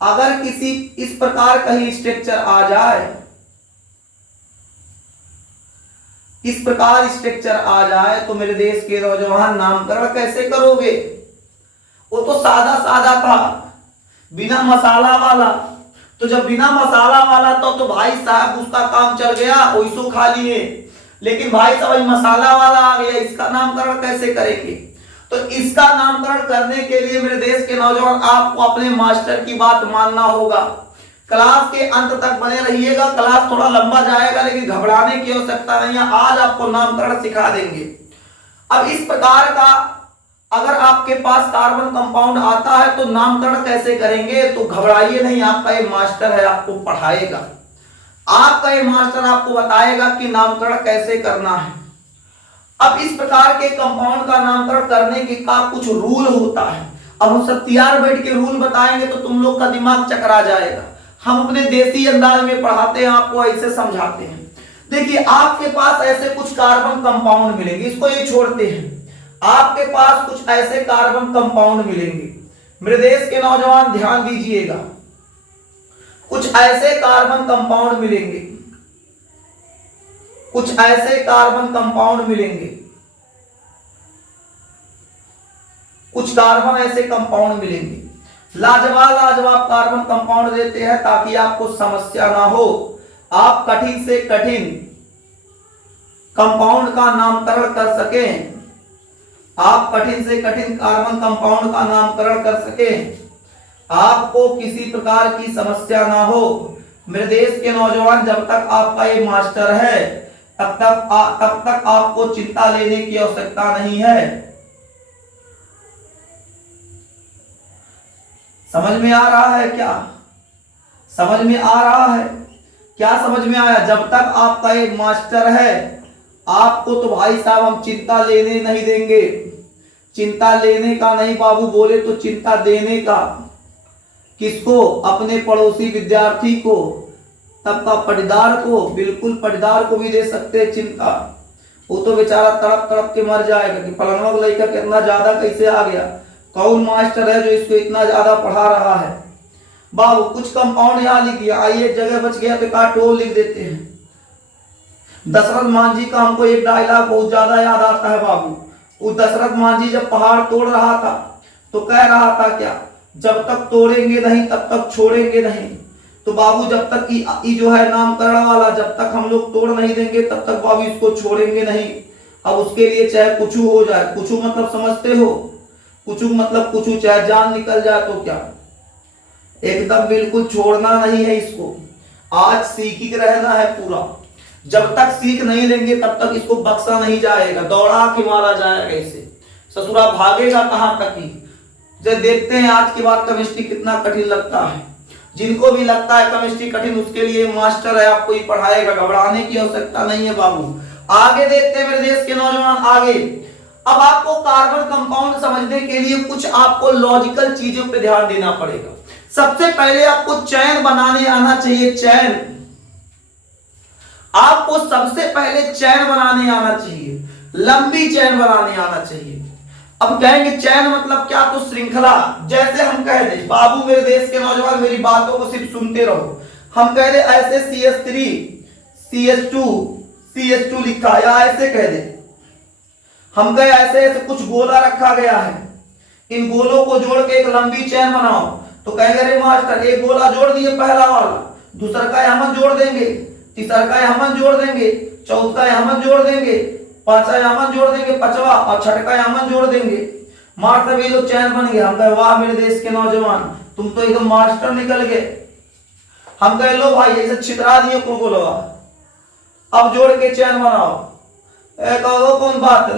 अगर किसी इस प्रकार कहीं स्ट्रक्चर आ जाए, इस प्रकार स्ट्रक्चर आ जाए तो मेरे देश के नौजवान नामकरण कैसे करोगे। वो तो सादा सादा था, बिना मसाला वाला। तो जब बिना मसाला वाला था तो भाई साहब उसका काम चल गया, वैसो खा लिए। लेकिन भाई साहब मसाला वाला आ गया, इसका नामकरण कैसे करेंगे। तो इसका नामकरण करने के लिए मेरे देश के नौजवान आपको अपने मास्टर की बात मानना होगा। क्लास के अंत तक बने रहिएगा, क्लास थोड़ा लंबा जाएगा लेकिन घबराने की आवश्यकता नहीं है। आज आपको नामकरण सिखा देंगे। अब इस प्रकार का अगर आपके पास कार्बन कंपाउंड आता है तो नामकरण कैसे करेंगे, तो घबराइए नहीं, आपका ये मास्टर है, आपको पढ़ाएगा। आपका ये मास्टर आपको बताएगा कि नामकरण कैसे करना है। अब इस प्रकार के कंपाउंड का नामकरण करने के का कुछ रूल होता है। अब हम सत्यार बैठ के रूल बताएंगे तो तुम लोग का दिमाग चकरा जाएगा। हम अपने देसी अंदाज में पढ़ाते हैं, आपको ऐसे समझाते हैं। देखिए आपके पास ऐसे कुछ कार्बन कंपाउंड मिलेंगे, इसको ये छोड़ते हैं। आपके पास कुछ ऐसे कार्बन कंपाउंड मिलेंगे, मेरे देश के नौजवान ध्यान दीजिएगा। कुछ ऐसे कार्बन कंपाउंड मिलेंगे, कुछ ऐसे कार्बन कंपाउंड मिलेंगे, कुछ कार्बन ऐसे कंपाउंड मिलेंगे। लाजवाब कार्बन कंपाउंड देते हैं ताकि आपको समस्या ना हो, आप कठिन से कठिन कंपाउंड का नामकरण कर सकें, आप कठिन से कठिन कार्बन कंपाउंड का नामकरण कर सकें, आपको किसी प्रकार की समस्या ना हो। मेरे देश के नौजवान जब तक आपका ये मास्टर है तब तक आपको चिंता लेने की आवश्यकता नहीं है। समझ में आ रहा है क्या, समझ में आ रहा है क्या, समझ में आया। जब तक आपका ये मास्टर है आपको तो भाई साहब हम चिंता लेने नहीं देंगे। चिंता लेने का नहीं बाबू, बोले तो चिंता देने का। किसको, अपने पड़ोसी विद्यार्थी को, तब का पटीदार को, बिल्कुल पटीदार को भी दे सकते हैं चिंता। वो तो बेचारा तड़प तड़प के मर जाएगा कि फलाना का लड़का कितना ज्यादा कैसे आ गया, कौन मास्टर है जो इसको इतना ज्यादा पढ़ा रहा है। बाबू कुछ कंपाउंड यहाँ लिख दिया, आइए जगह बच गया तो टोल लिख देते हैं। दशरथ मांझी का हमको एक डायलॉग बहुत ज्यादा याद आता है बाबू। वो दशरथ मांझी जब पहाड़ तोड़ रहा था तो कह रहा था क्या, जब तक तोड़ेंगे नहीं तब तक छोड़ेंगे नहीं। तो बाबू जब तक ये जो है नामकरण वाला, जब तक हम लोग तोड़ नहीं देंगे तब तक बाबू इसको छोड़ेंगे नहीं। अब उसके लिए चाहे कुछ हो जाए, कुछ मतलब समझते हो, कुछ मतलब कुछ, चाहे जान निकल जाए तो क्या, एकदम बिल्कुल छोड़ना नहीं है इसको। आज सीख ही रहना है पूरा। जब तक सीख नहीं लेंगे तब तक इसको बख्शा नहीं जाएगा, दौड़ा के मारा जाएगा इसे, ससुरा भागेगा कहां तक ही। जब देखते हैं आज के बाद केमिस्ट्री कितना कठिन लगता है। जिनको भी लगता है केमिस्ट्री कठिन उसके लिए मास्टर है, आपको ही पढ़ाएगा, घबराने की आवश्यकता नहीं है बाबू। आगे देखते हैं मेरे देश के नौजवान, आगे अब आपको कार्बन कंपाउंड समझने के लिए कुछ आपको लॉजिकल चीजों पे ध्यान देना पड़ेगा। सबसे पहले आपको चैन बनाने आना चाहिए, चैन, आपको सबसे पहले चैन बनाने आना चाहिए, लंबी चैन बनाने आना चाहिए। अब कहेंगे चैन मतलब क्या, तो श्रृंखला। जैसे हम कह दे बाबू मेरे देश के नौजवान मेरी बातों को सिर्फ सुनते रहो, हम कह दे ऐसे CH3 CH2 CH2 लिखा, या ऐसे कह दे हम कहे ऐसे ऐसे कुछ गोला रखा गया है, इन गोलों को जोड़ के एक लंबी चैन बनाओ। तो कहेंगे अरे मास्टर एक गोला जोड़ दिए पहला वाला, दूसरा का हमन जोड़ देंगे, तीसरा का हमन जोड़ देंगे, चौथा हमन जोड़ देंगे, पांचवा हमन जोड़ देंगे, पांचवा और छठा हमन जोड़ देंगे, मास्टर ये लोग चैन बन गए। हम कहे वाह मेरे देश के नौजवान तुम तो एकदम मास्टर निकल गए। हम कहे लो भाई ऐसे छितरा दिए गोलवा, अब जोड़ के चैन बनाओ। कहो कौन बात,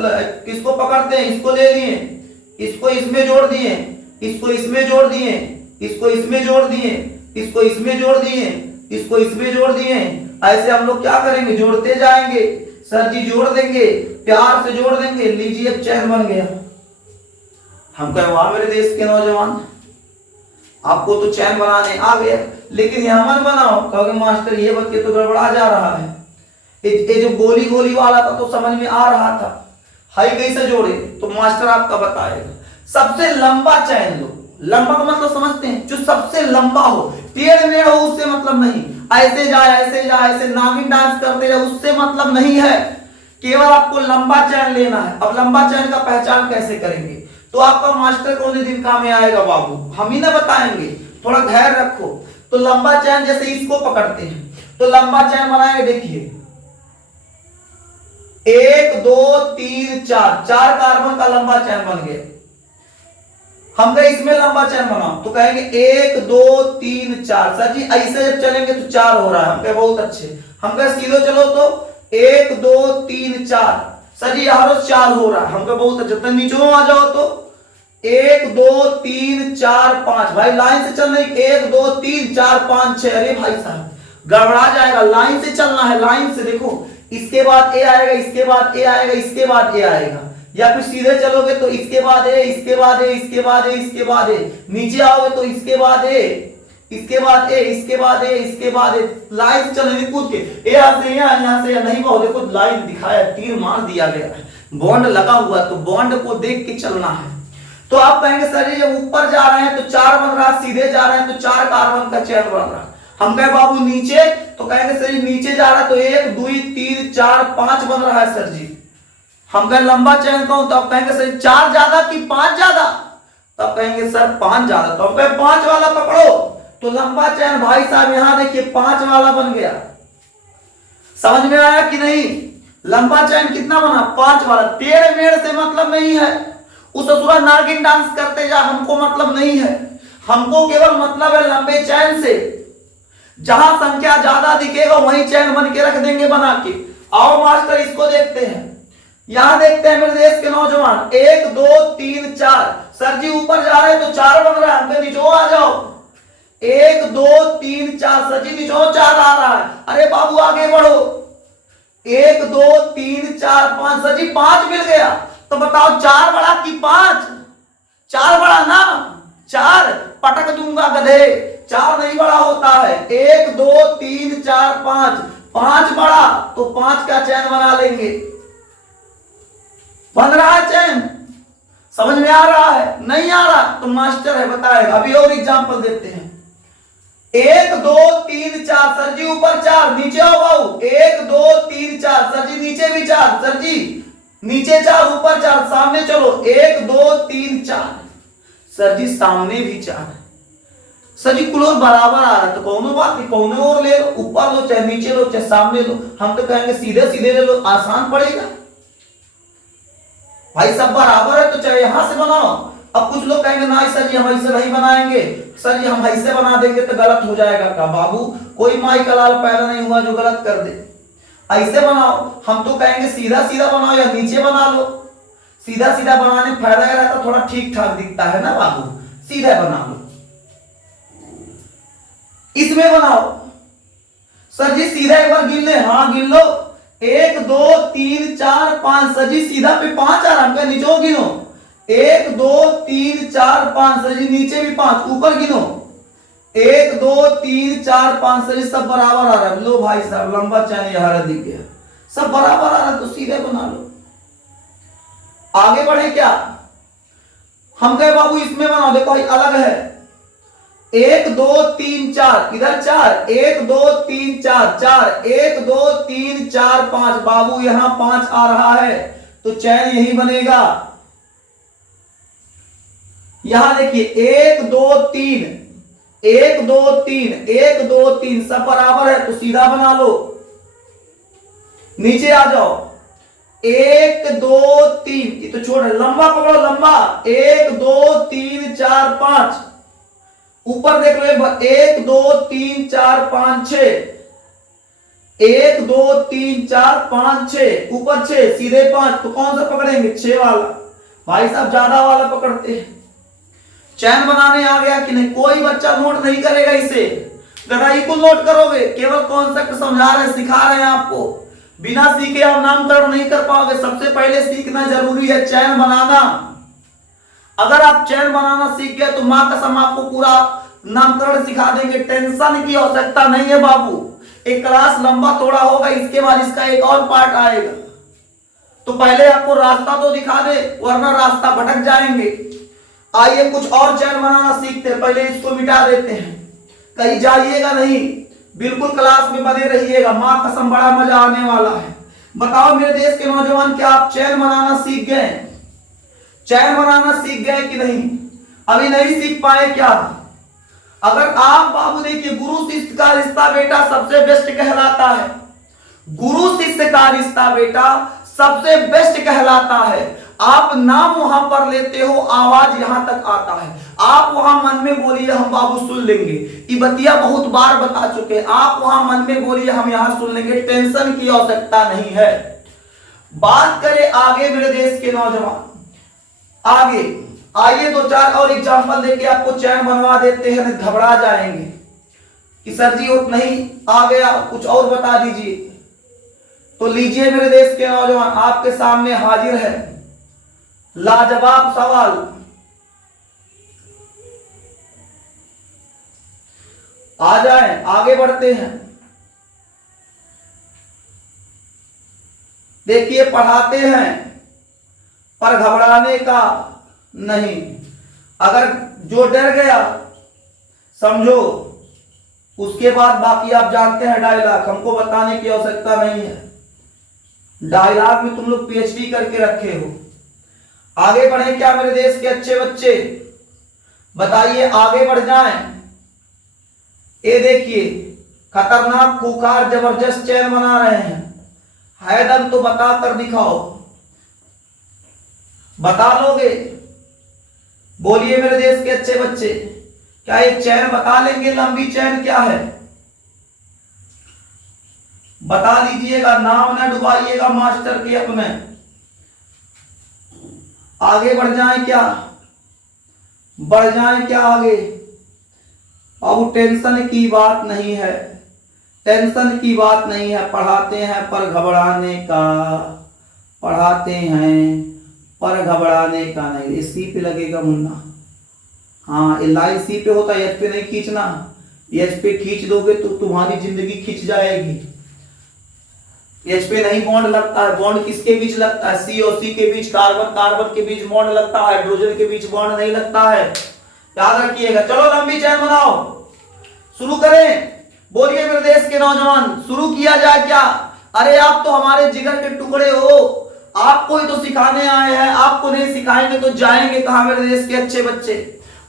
किसको पकड़ते हैं, इसको ले लिए, इसको इसमें जोड़ दिए, इसको इसमें जोड़ दिए, इसको इसमें जोड़ दिए, इसको इसमें जोड़ दिए, इसको इसमें जोड़ दिए। ऐसे हम लोग क्या करेंगे, जोड़ते जाएंगे। सर जी जोड़ देंगे, प्यार से जोड़ देंगे, लीजिए अब चैन बन गया। हम कहे वाह मेरे देश के नौजवान आपको तो चैन बनाने आ गया, लेकिन यहां मन बनाओ। कहोगे मास्टर ये बच्चे तो गड़बड़ा जा रहा है, ये जो गोली गोली वाला था तो समझ में आ रहा था, हाई कैसे जोड़े, तो मास्टर आपका बताएगा। सबसे लंबा चैन लो, लंबा का मतलब समझते हैं, जो सबसे लंबा हो, टेढ़ मेढ़ हो उससे मतलब नहीं, ऐसे जाए ऐसे जाए ऐसे नागिन डांस करते जाए उससे मतलब नहीं है, केवल आपको लंबा चैन लेना है। अब लंबा चैन का पहचान कैसे करेंगे, तो आपका मास्टर कौन दिन काम में आएगा बाबू, हम ही ना बताएंगे, थोड़ा धैर्य रखो। तो लंबा चैन जैसे इसको पकड़ते हैं तो लंबा चैन बनाएंगे, देखिए 1 2 3 4, 4 कार्बन का लंबा चैन बन गया। हम कहे इसमें लंबा चैन बनाओ, तो कहेंगे 1 2 3 4। सर जी ऐसे जब चलेंगे तो 4 हो रहा है, हम कहे बहुत अच्छे। हम कहे सीधे चलो तो 1 2 3 4। सर जी यहाँ 4 हो रहा है, हम कहे बहुत अच्छे। तो नीचे आ जाओ तो 1 2 3 4 5। भाई लाइन से चलना, 1 2 3 4 5 6। अरे भाई साहब गड़बड़ा जाएगा, लाइन से चलना है, लाइन से। देखो इसके बाद ए आएगा, इसके बाद ए आएगा, इसके बाद ए आएगा, या फिर सीधे चलोगे तो इसके बाद ए, इसके बाद ए, इसके बाद ए, इसके बाद ए। नीचे आओगे तो इसके बाद ए, इसके बाद ए, इसके बाद ए, इसके बाद ए। लाइन से चलने कूद के यहाँ से यहाँ से नहीं बहु, देखो लाइन दिखाया, तीर मार दिया गया है, बॉन्ड लगा हुआ, तो बॉन्ड को देख के चलना है। तो आप कहेंगे सर जी जब ऊपर जा रहे हैं तो 4 बन रहा है, सीधे जा रहे हैं तो 4 कार्बन का चैन बन रहा है। हम कहे बाबू नीचे, तो कहेंगे सर जी नीचे जा रहा है तो 1 2 3 4 5 बन रहा है सर जी। हम कहें लंबा चैन कौन, तो आप कहेंगे सर 4 ज्यादा कि 5 ज्यादा, तब कहेंगे सर 5 ज्यादा। तो आप कहें 5 वाला पकड़ो, तो लंबा चैन भाई साहब यहां देखिए 5 वाला बन गया। समझ में आया कि नहीं, लंबा चैन कितना बना, 5 वाला। टेढ़ मेढ़ से मतलब नहीं है, उस असुरा नागिन डांस करते जा, हमको मतलब नहीं है, हमको केवल मतलब है लंबे चैन से। जहां संख्या ज्यादा दिखेगा वहीं चैन बन के रख देंगे बना के। आओ मास्टर इसको देखते हैं, यहां देखते हैं मेरे देश के नौजवान 1 2 3 4। सर जी ऊपर जा रहे हैं तो 4 बन रहा है, नीचे आ जाओ 1 2 3 4। सर जी नीचे 4 आ रहा है, अरे बाबू आगे बढ़ो 1 2 3 4 5। सर जी 5 मिल गया, तो बताओ 4 बड़ा कि 5? 4 बड़ा ना, 4 पटक दूंगा गधे, 4 नहीं बड़ा होता है। 1 2 3 4 5, 5 बड़ा, तो 5 का चैन बना लेंगे। बन रहा है चैन, समझ में आ रहा है, नहीं आ रहा तो मास्टर है बताएगा। अभी और एग्जांपल देखते हैं 1 2 3 4। सर जी ऊपर 4, नीचे आओ बाबू 1 2 3 4। सर जी नीचे भी 4, सर जी नीचे 4 ऊपर 4, सामने चलो 1 2 3 4। सर जी सामने भी 4। सर जी कुल बराबर आ रहा है, तो कौनो बात नहीं, कौनो और ले लो, ऊपर लो चाहे नीचे लो चाहे सामने लो। हम तो कहेंगे सीधे सीधे ले लो, आसान पड़ेगा भाई, सब बराबर है तो चाहे यहां से बनाओ। अब कुछ लोग कहेंगे ना सर जी हम ऐसे नहीं बनाएंगे, सर जी हम ऐसे बना देंगे तो गलत हो जाएगा। का बाबू कोई माई का लाल पैदा नहीं हुआ जो गलत कर दे, ऐसे बनाओ। हम तो कहेंगे सीधा सीधा बनाओ या नीचे बना लो। सीधा सीधा बनाने फायदा यह रहता, थोड़ा ठीक ठाक दिखता है ना बाबू, सीधा बना लो। इसमें बनाओ। सर जी सीधा एक बार गिन ले, हाँ गिन लो, 1 2 3 4 5। सर जी सीधा पे 5 आ रहा है, नीचे गिनो, 1 2 3 4 5। सर जी नीचे भी 5, ऊपर गिनो, 1 2 3 4 5। सर जी सब बराबर आ रहा है। लो भाई साहब लंबा चैन यहाँ दिख गया, सब बराबर आ रहा है, तो सीधे बना लो। आगे बढ़े क्या, हम कहे बाबू इसमें बनाओ, देखो भाई अलग है, 1 2 3 4, इधर 4, 1 2 3 4 4, 1 2 3 4 5। बाबू यहां 5 आ रहा है, तो चैन यही बनेगा। यहां देखिए 1 2 3, 1 2 3, 1 2 3 सब बराबर है, तो सीधा बना लो। नीचे आ जाओ, 1 2 3, ये तो छोड़, लंबा पकड़ो, लंबा, 1 2 3 4 5। ऊपर देख लो, 1 2 3 4 5 6, 1 2 3 4 5 6, ऊपर 6, सीधे 5। तो कौन सा पकड़ेंगे, 6 वाला। भाई साहब ज्यादा वाला पकड़ते हैं। चैन बनाने आ गया कि नहीं, कोई बच्चा नोट नहीं करेगा इसे, गदाई को नोट करोगे, केवल कॉन्सेप्ट समझा रहे हैं, सिखा रहे हैं आपको। बिना सीखे आप नामकरण नहीं कर पाओगे। सबसे पहले सीखना जरूरी है चैन बनाना। अगर आप चैन बनाना सीख गए तो मां कसम आपको पूरा नामकरण सिखा देंगे, टेंशन की आवश्यकता नहीं है बाबू। एक क्लास लंबा थोड़ा होगा, इसके बाद इसका एक और पार्ट आएगा, तो पहले आपको रास्ता तो दिखा दे, वरना रास्ता भटक जाएंगे। आइए कुछ और चैन बनाना सीखते हैं, पहले इसको मिटा देते हैं, कहीं जाइएगा नहीं, बिल्कुल क्लास में बने रहिएगा, मां कसम बड़ा मजा आने वाला है। बताओ मेरे देश के नौजवान, क्या आप चैन बनाना सीख गए, चैन बनाना सीख गए कि नहीं, अभी नहीं सीख पाए क्या? अगर आप बाबू देखिए, गुरु शिष्य का रिश्ता बेटा सबसे बेस्ट कहलाता है, गुरु शिष्य का रिश्ता बेटा सबसे बेस्ट कहलाता है। आप नाम वहां पर लेते हो, आवाज यहां तक आता है, आप वहां मन में बोलिए हम बाबू सुन लेंगे, ये बतिया बहुत बार बता चुके हैं, आप वहां मन में बोलिए हम यहां सुन लेंगे, टेंशन की आवश्यकता नहीं है। बात करें आगे मेरे देश के नौजवान, आगे आइए 2-4 और एग्जांपल देके आपको चैन बनवा देते हैं, घबरा जाएंगे कि सर जी वो नहीं आ गया, कुछ और बता दीजिए। तो लीजिए मेरे देश के नौजवान, आपके सामने हाजिर है लाजवाब सवाल। आ जाएं, आगे बढ़ते हैं। देखिए पढ़ाते हैं पर घबराने का नहीं। अगर जो डर गया समझो, उसके बाद बाकी आप जानते हैं डायलॉग, हमको बताने की आवश्यकता नहीं है, डायलॉग में तुम लोग पीएचडी करके रखे हो। आगे बढ़े क्या मेरे देश के अच्छे बच्चे, बताइए आगे बढ़ जाएं। ये देखिए खतरनाक खूंखार जबरदस्त चैन बना रहे हैं, है दम तो बता कर दिखाओ, बता लोगे? बोलिए मेरे देश के अच्छे बच्चे, क्या ये चैन बता लेंगे? लंबी चैन क्या है बता दीजिएगा, नाम ना डुबाइएगा मास्टर के अपने। आगे बढ़ जाएं क्या, बढ़ जाएं क्या आगे? अब टेंशन की बात नहीं है, टेंशन की बात नहीं है, पढ़ाते हैं पर घबराने का, पढ़ाते हैं पर घबराने का नहीं। ये सी पे लगेगा मुन्ना, हाँ लाइन सी पे होता है, एच पे नहीं खींचना, एच पे खींच दोगे तो तुम्हारी जिंदगी खींच जाएगी। एच पे नहीं बॉन्ड लगता है, बॉन्ड किसके बीच लगता है? सी और सी के बीच, कार्बन कार्बन के बीच बॉन्ड लगता है, हाइड्रोजन के बीच बॉन्ड नहीं लगता है, याद रखिएगा। चलो लंबी चैन बनाओ, शुरू करें। बोलिए मेरे देश के नौजवान, शुरू किया जाए क्या? अरे आप तो हमारे जिगर के टुकड़े हो, आपको ही तो सिखाने आए हैं, आपको नहीं सिखाएंगे तो जाएंगे कहां मेरे देश के अच्छे बच्चे?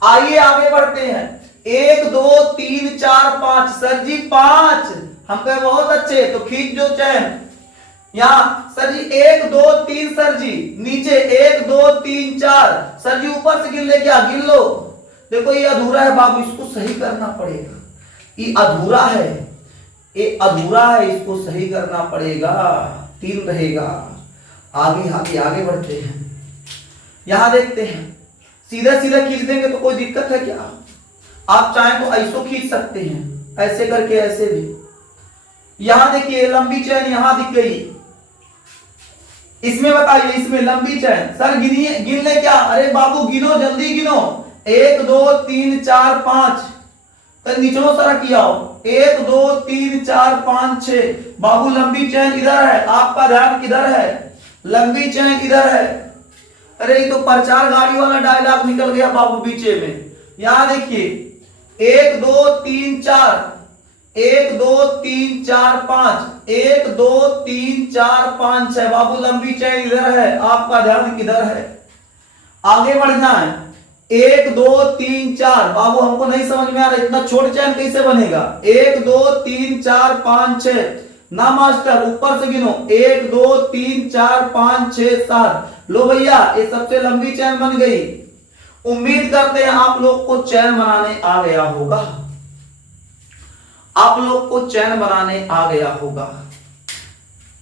आइए आगे बढ़ते हैं। 1 2 3 4 5। सर जी 5, हम कहे बहुत अच्छे, तो खींच जो चैन यहाँ। सर जी 1 2 3, सर जी नीचे 1 2 3 4, सर जी ऊपर से गिन ले क्या? गिन लो। देखो ये अधूरा है बाबू, इसको सही करना पड़ेगा, ये अधूरा है, ये अधूरा है, इसको सही करना पड़ेगा, 3 रहेगा। आगे आगे आगे बढ़ते हैं, यहां देखते हैं, सीधा सीधा खींच देंगे तो कोई दिक्कत है क्या? आप चाहें तो ऐसो खींच सकते हैं, ऐसे करके ऐसे भी। यहां देखिए लंबी चैन यहां दिख गई, इसमें बताइए इसमें लंबी चैन सर गिनिए, गिन ले क्या? अरे बाबू गिनो, जल्दी गिनो। 1 2 3 4 5, तो नीचों सारा किया हो। 1 2 3 4 5 6। बाबू लंबी चैन इधर है, आपका ध्यान किधर है? लंबी चैन इधर है। अरे ये तो प्रचार गाड़ी वाला डायलॉग निकल गया बाबू बीचे में। यहां देखिए 1 2 3 4, 1 2 3 4 5, 1 2 3 4 5 6। बाबू लंबी चैन इधर है, आपका ध्यान किधर है? आगे बढ़ना है। 1 2 3 4। बाबू हमको नहीं समझ में आ रहा इतना छोटी चैन कैसे बनेगा? 1 2 3 4 5 6 ना मास्टर, ऊपर से गिनो। 1 2 3 4 5 6 7। लो भैया ये सबसे लंबी चैन बन गई। उम्मीद करते हैं आप लोग को चैन बनाने आ गया होगा, आप लोग को चैन बनाने आ गया होगा।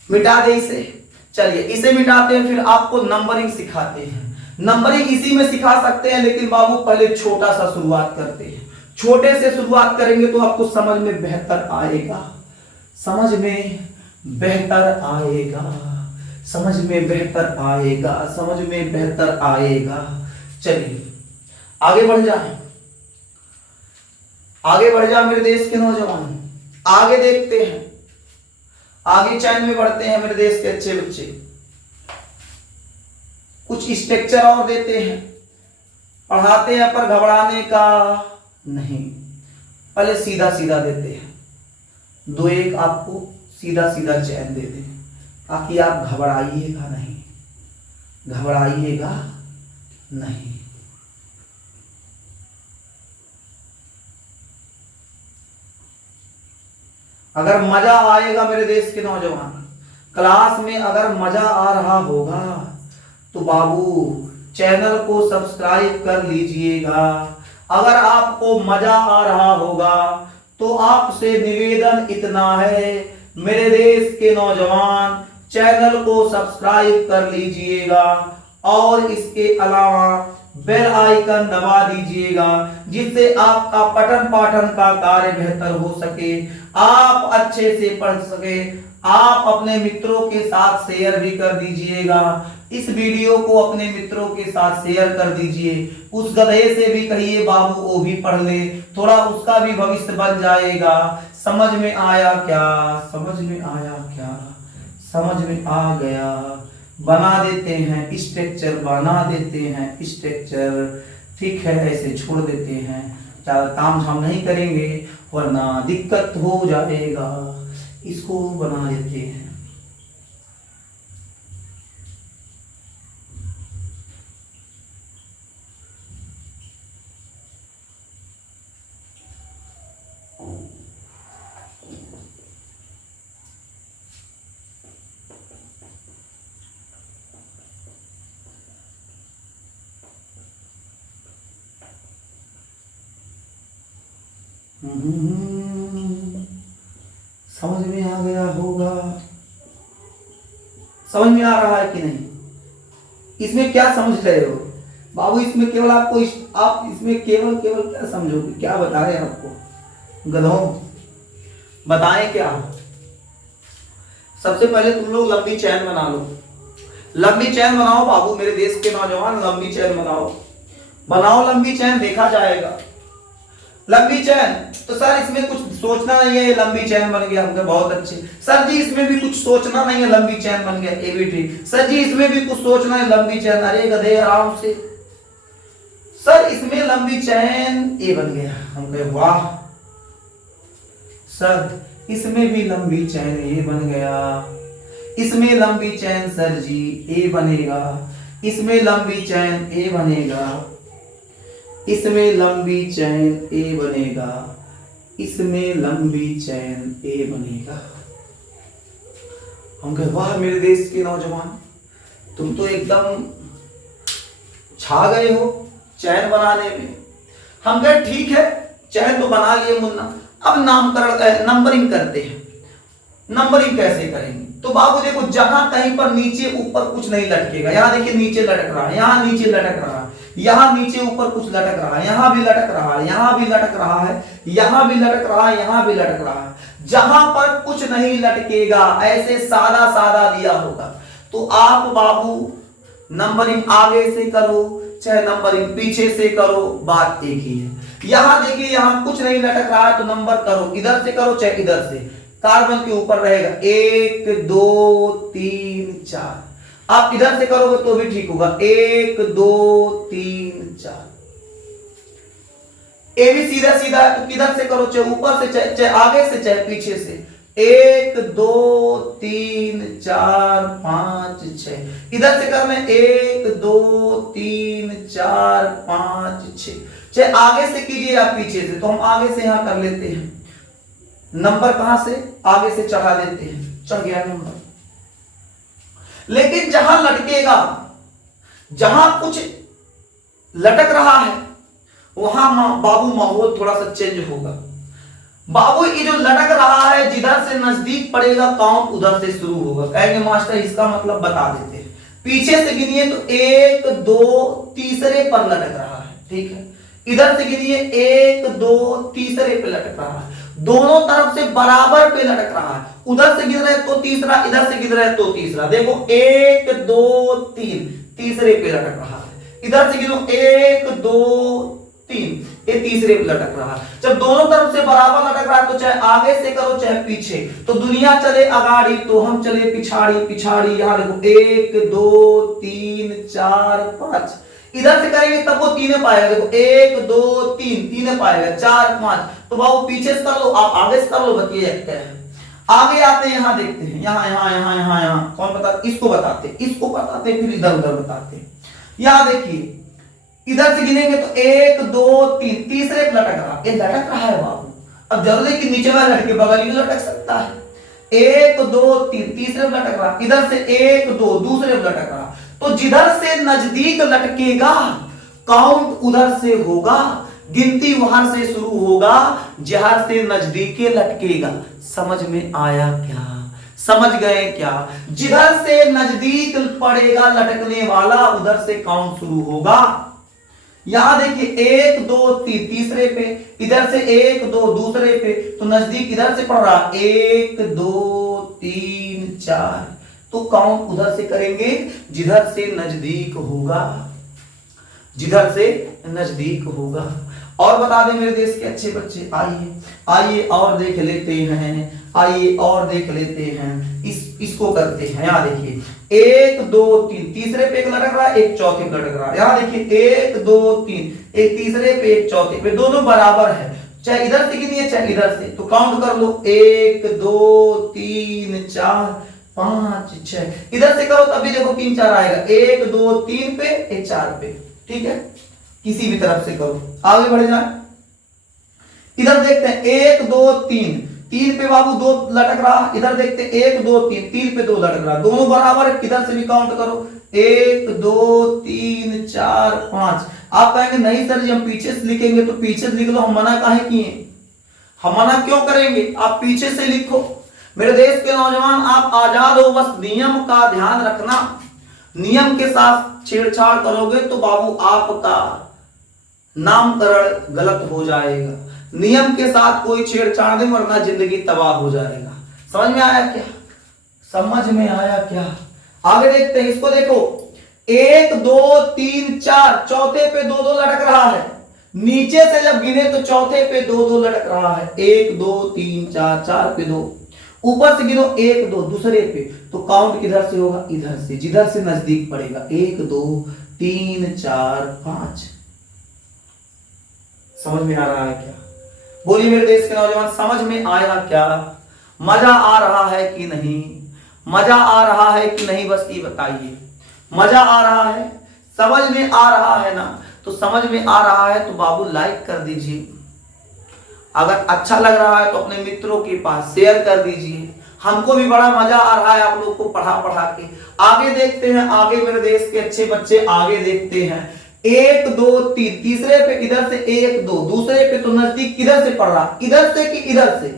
मिटा दे इसे, चलिए इसे मिटाते हैं, फिर आपको नंबरिंग सिखाते हैं। नंबरिंग इसी में सिखा सकते हैं, लेकिन बाबू पहले छोटा सा शुरुआत करते हैं। छोटे से शुरुआत करेंगे तो आपको समझ में बेहतर आएगा, समझ में बेहतर आएगा, समझ में बेहतर आएगा, समझ में बेहतर आएगा। चलिए आगे बढ़ जाए, आगे बढ़ जा मेरे देश के नौजवान। आगे देखते हैं, आगे चैन में बढ़ते हैं मेरे देश के अच्छे बच्चे। कुछ स्ट्रक्चर और देते हैं, पढ़ाते हैं पर घबराने का नहीं, पहले सीधा सीधा देते हैं। 2 1 आपको सीधा सीधा चैन दे दें ताकि आप घबराइएगा नहीं, घबराइएगा नहीं। अगर मजा आएगा मेरे देश के नौजवान, क्लास में अगर मजा आ रहा होगा तो बाबू चैनल को सब्सक्राइब कर लीजिएगा। अगर आपको मजा आ रहा होगा तो आपसे निवेदन इतना है मेरे देश के नौजवान, चैनल को सब्सक्राइब कर लीजिएगा और इसके अलावा बेल आइकन दबा दीजिएगा, जिससे आपका पठन पाठन का कार्य बेहतर हो सके, आप अच्छे से पढ़ सके। आप अपने मित्रों के साथ शेयर भी कर दीजिएगा, इस वीडियो को अपने मित्रों के साथ शेयर कर दीजिए। उस गधे से भी कहिए बाबू वो भी पढ़ ले, थोड़ा उसका भी भविष्य बन जाएगा। समझ में आया क्या? समझ में आया क्या? समझ में आ गया। बना देते हैं स्ट्रक्चर, बना देते हैं स्ट्रक्चर, ठीक है ऐसे छोड़ देते हैं, ज्यादा काम हम नहीं करेंगे वरना दिक्कत हो जाएगा। इसको बना देते हैं। समझ में आ गया होगा, समझ में आ रहा है कि नहीं? इसमें क्या समझ रहे हो बाबू? इसमें केवल आपको आप इसमें केवल क्या समझोगे? क्या बता रहे हैं आपको गधों? बताएं क्या? सबसे पहले तुम लोग लंबी चैन बना लो, लंबी चैन बनाओ बाबू मेरे देश के नौजवान, लंबी चैन बनाओ, बनाओ लंबी चैन, देखा जाएगा। लंबी चैन तो सर इसमें कुछ सोचना नहीं है, ये लंबी चैन बन गया, हमको बहुत अच्छे। सर जी इसमें भी कुछ सोचना नहीं है, लंबी चैन बन गया, ये भी ठीक। सर जी इसमें भी कुछ सोचना है, लंबी चैन। अरे गधे आराम से। सर इसमें लंबी चैन ये बन गया, हम कहे वाह। सर इसमें भी लंबी चैन ये बन गया, इसमें लंबी चैन सर जी ए बनेगा, इसमें लंबी चैन ए बनेगा, इसमें लंबी चैन ए बनेगा, इसमें लंबी चैन ए बनेगा। हम कहे वाह मेरे देश के नौजवान, तुम तो एकदम छा गए हो चैन बनाने में। हम कहे ठीक है चैन तो बना लिए मुन्ना, अब नामकरण नंबरिंग करते हैं। नंबरिंग कैसे करेंगे? तो बाबू देखो जहां कहीं पर नीचे ऊपर कुछ नहीं लटकेगा, यहाँ देखिए नीचे लटक रहा है, यहाँ नीचे लटक रहा है, यहाँ नीचे ऊपर कुछ लटक रहा है, यहाँ भी लटक रहा है, यहाँ भी लटक रहा है, यहाँ भी लटक रहा है, यहाँ भी लटक रहा है। जहां पर कुछ नहीं लटकेगा ऐसे सादा सादा दिया होगा तो आप बाबू नंबरिंग आगे से करो चाहे नंबरिंग पीछे से करो, बात एक ही है। यहां देखिए यहाँ कुछ नहीं लटक रहा है तो नंबर करो इधर से करो चाहे इधर से, कार्बन के ऊपर रहेगा 1 2 3 4। आप इधर से करोगे तो भी ठीक होगा 1 2 3 4। ए भी सीधा सीधा तो किधर से करो चाहे ऊपर से चाहे आगे से चाहे पीछे से, 1 2 3 4 5 6। इधर से करना 1 2 3 4 5 6, चाहे आगे से कीजिए या पीछे से। तो हम आगे से यहां कर लेते हैं, नंबर कहां से आगे से चढ़ा देते हैं, चढ़ गया नंबर। लेकिन जहां लटकेगा, जहां कुछ लटक रहा है वहां बाबू माहौल थोड़ा सा चेंज होगा। बाबू ये जो लटक रहा है जिधर से नजदीक पड़ेगा काउंट उधर से शुरू होगा। कहेंगे मास्टर इसका मतलब बता देते हैं, पीछे से गिनिए तो 1 2 तीसरे पर लटक रहा है, ठीक है। इधर से गिनिए 1 2 तीसरे पे लटक रहा है, दोनों तरफ से बराबर पे लटक रहा है। उधर से गिर रहे तो तीसरा, इधर से गिर रहे तो तीसरा। देखो 1 2 3 तीसरे पे लटक रहा है, इधर से गिनो 1 2 3 ये तीसरे पे लटक रहा है। जब दोनों तरफ से बराबर लटक रहा है तो चाहे आगे से करो चाहे पीछे, तो दुनिया चले आगाड़ी तो हम चले पिछाड़ी पिछाड़ी। यहां देखो 1 2 3 4 5, इधर से करेंगे तब वो तीने पाएगा। देखो 1 2 3 तीने पाएगा, 4 5। तो बाबू पीछे से कर लो, आप आगे से कर लो, बताइए आगे आते हैं। यहाँ देखते हैं, यहाँ यहाँ यहाँ यहाँ यहाँ कौन बता, इसको बताते, इसको बताते, फिर इधर उधर बताते। यहाँ देखिए इधर से गिनेंगे तो 1 2 3 तीसरे पे लटक रहा, ये लटक रहा है बाबू। अब जरूर है कि नीचे वाला लटके बगल में लटक सकता है। 1 2 3 तीसरे पे लटक रहा, इधर से 1 2 दूसरे पे लटक रहा। तो जिधर से नजदीक लटकेगा काउंट उधर से होगा, गिनती वहां से शुरू होगा जहां से नजदीक लटकेगा। समझ में आया क्या? समझ गए क्या? जिधर से नजदीक पड़ेगा लटकने वाला उधर से काउंट शुरू होगा। यहां देखिए 1 2 3 तीसरे पे, इधर से 1 2 दूसरे पे, तो नजदीक इधर से पड़ रहा 1 2 3 4। तो काउंट उधर से करेंगे जिधर से नजदीक होगा, जिधर से नजदीक होगा। और बता दें मेरे देश के अच्छे बच्चे, आइए आइए और देख लेते हैं, आइए और देख लेते हैं। इसको करते हैं। यहाँ देखिए 1 2 3 तीसरे पे एक लटक रहा है, एक चौथे पे लटक रहा है। यहाँ देखिए 1 2 3 एक तीसरे पे एक चौथे पे, दोनों बराबर है, चाहे इधर से गिनिए चाहे इधर से। तो काउंट कर लो 1 2 3 4 5 6। इधर से करो तब भी देखो 3 4 आएगा, 1 2 3 पे एक 4 पे, ठीक है। किसी भी तरफ से करो, आगे बढ़ जाए। इधर देखते हैं 1 2 3 3 पे बाबू 2 लटक रहा, इधर देखते हैं 1 2 3 3 पे 2 लटक रहा, दोनों बराबर है। किधर से भी काउंट करो 1 2 3 4 5। आप कहेंगे नहीं सर जी हम पीछे से लिखेंगे, तो पीछे से लिख लो, हम मना काहे किए, हम मना क्यों करेंगे, आप पीछे से लिखो। मेरे देश के नौजवान आप आजाद हो, बस नियम का ध्यान रखना। नियम के साथ छेड़छाड़ करोगे तो बाबू आपका नामकरण गलत हो जाएगा। नियम के साथ कोई छेड़छाड़ नहीं, वरना जिंदगी तबाह हो जाएगा। समझ में आया क्या? समझ में आया क्या? आगे देखते हैं, इसको देखो 1 2 3 4 चौथे पे 2 2 लटक रहा है। नीचे से जब गिने तो चौथे पे 2 2 लटक रहा है, 1 2 3 4 4 पे 2। ऊपर से गिनो 1 2 दूसरे पे, तो काउंट किधर से होगा, इधर से, जिधर से नजदीक पड़ेगा 1 2 3 4 5। समझ में आ रहा है क्या? बोलिए मेरे देश के नौजवान, समझ में आया क्या? मजा आ रहा है कि नहीं? मजा आ रहा है कि नहीं, बस ये बताइए। मजा आ रहा है, समझ में आ रहा है ना? तो समझ में आ रहा है तो बाबू लाइक कर दीजिए। अगर अच्छा लग रहा है तो अपने मित्रों के पास शेयर कर दीजिए। हमको भी बड़ा मजा आ रहा है आप लोग को पढ़ा पढ़ा के। आगे देखते हैं, आगे मेरे देश के अच्छे बच्चे आगे देखते हैं। 1 2 3 तीसरे पे इधर से 1 2 दूसरे पे, तो नजदीक किधर से पड़ रहा, इधर से कि इधर से,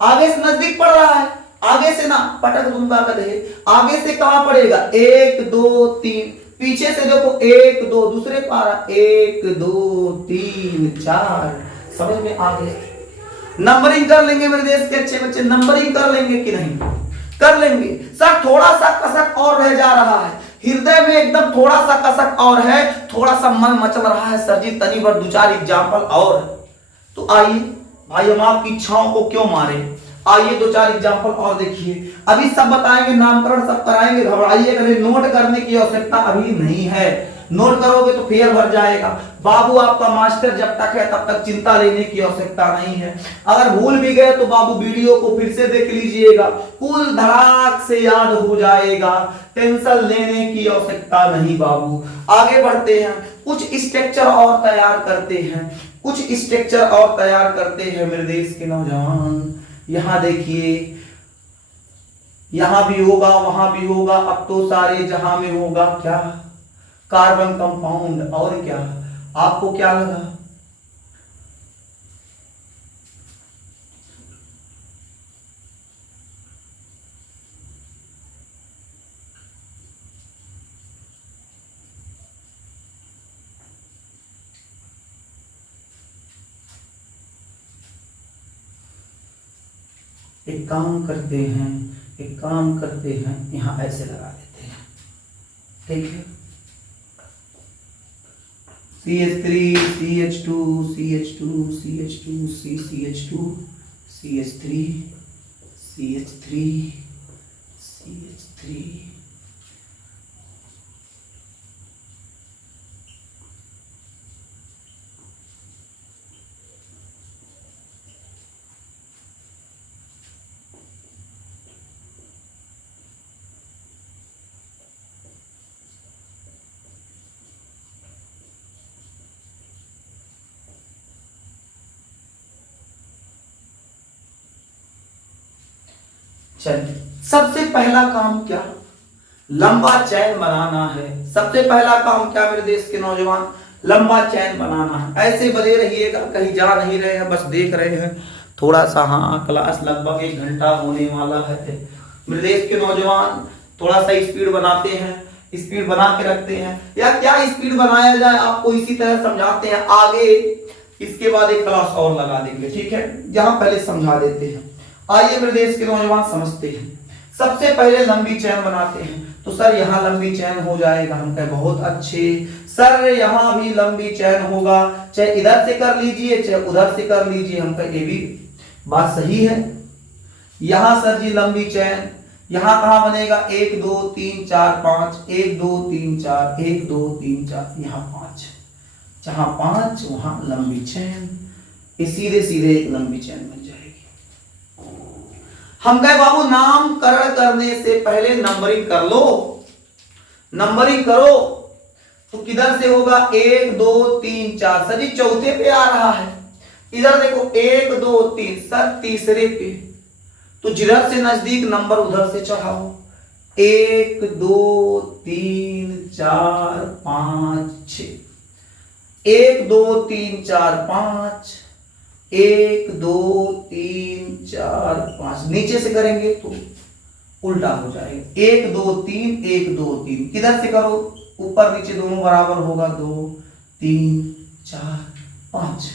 आगे से नजदीक पड़ रहा है। आगे से ना पटक दूंगा गधे, आगे से कहां पड़ेगा 1 2 3, पीछे से देखो 1 2, दूसरे पारा 1 2 3 4, समझ में आ गया। नंबरिंग कर लेंगे मेरे देश के अच्छे बच्चे, नंबरिंग कर लेंगे कि नहीं? कर लेंगे। सर थोड़ा सा कसक और रह जा रहा है, हृदय में एकदम थोड़ा सा कसक और है, थोड़ा सा मन मचल रहा है सर जी तनी बार 2-4 एग्जाम्पल और। तो आइए भाई हम आपकी इच्छाओं को क्यों मारे, आइए 2-4 एग्जाम्पल और देखिए। अभी सब बताएंगे, नामकरण सब कराएंगे, घबराइए नहीं, नोट करने की आवश्यकता अभी नहीं है। नोट करोगे तो फेयर भर जाएगा। बाबू आपका मास्टर जब तक है तब तक चिंता लेने की आवश्यकता नहीं है। अगर भूल भी गए तो बाबू वीडियो को फिर से देख लीजिएगा, कुल धड़ाक से याद हो जाएगा, टेंशन लेने की आवश्यकता नहीं बाबू। आगे बढ़ते हैं, कुछ स्ट्रक्चर और तैयार करते हैं, कुछ स्ट्रक्चर और तैयार करते हैं मेरे देश के नौजवान। यहां देखिए, यहां भी होगा वहां भी होगा, अब तो सारे जहां में होगा क्या, कार्बन कंपाउंड। और क्या आपको क्या लगा? एक काम करते हैं, एक काम करते हैं, यहां ऐसे लगा देते हैं, ठीक है। CH3 CH2 CH2 CH2 CH2 CH3 CH3 CH3। चलिए, सबसे पहला काम क्या, लंबा चैन बनाना है। सबसे पहला काम क्या मेरे देश के नौजवान, लंबा चैन बनाना है। ऐसे बने रहिएगा, कहीं जा नहीं रहे हैं, बस देख रहे हैं थोड़ा सा। हाँ, क्लास लगभग 1 घंटा होने वाला है मेरे देश के नौजवान। थोड़ा सा स्पीड बनाते हैं, स्पीड बना के रखते हैं, या क्या स्पीड बनाया जाए आपको इसी तरह समझाते हैं आगे। इसके बाद एक क्लास और लगा देंगे, ठीक है। यहाँ पहले समझा देते हैं, आइए मेरे देश के नौजवान समझते हैं। सबसे पहले लंबी चैन बनाते हैं। तो सर यहाँ लंबी चैन हो जाएगा, हम कहे बहुत अच्छे सर, यहाँ भी लंबी चैन होगा, चाहे इधर से कर लीजिए चाहे उधर से कर लीजिए, हम कहे ये भी बात सही है। यहाँ सर जी लंबी चैन, यहाँ कहाँ बनेगा 1 2 3 4 5, 1 2 3 4, 1 2 3 4, यहाँ 5, जहां 5 वहां लंबी चैन, सीधे सीधे एक लंबी चैन बन जाएगी। हम कहे बाबू नामकरण करने से पहले नंबरिंग कर लो, नंबरिंग करो। तो किधर से होगा 1 2 3 4, सर जी चौथे पे आ रहा है। इधर देखो 1 2 3, सर तीसरे पे, तो जिधर से नजदीक नंबर उधर से चढ़ाओ। 1 2 3 4 5 6, 1 2 3 4 5, 1 2 3 4 5, नीचे से करेंगे तो उल्टा हो जाएगा। 1 2 3 1 2 3, किधर से करो ऊपर नीचे दोनों बराबर होगा, 2 3 4 5।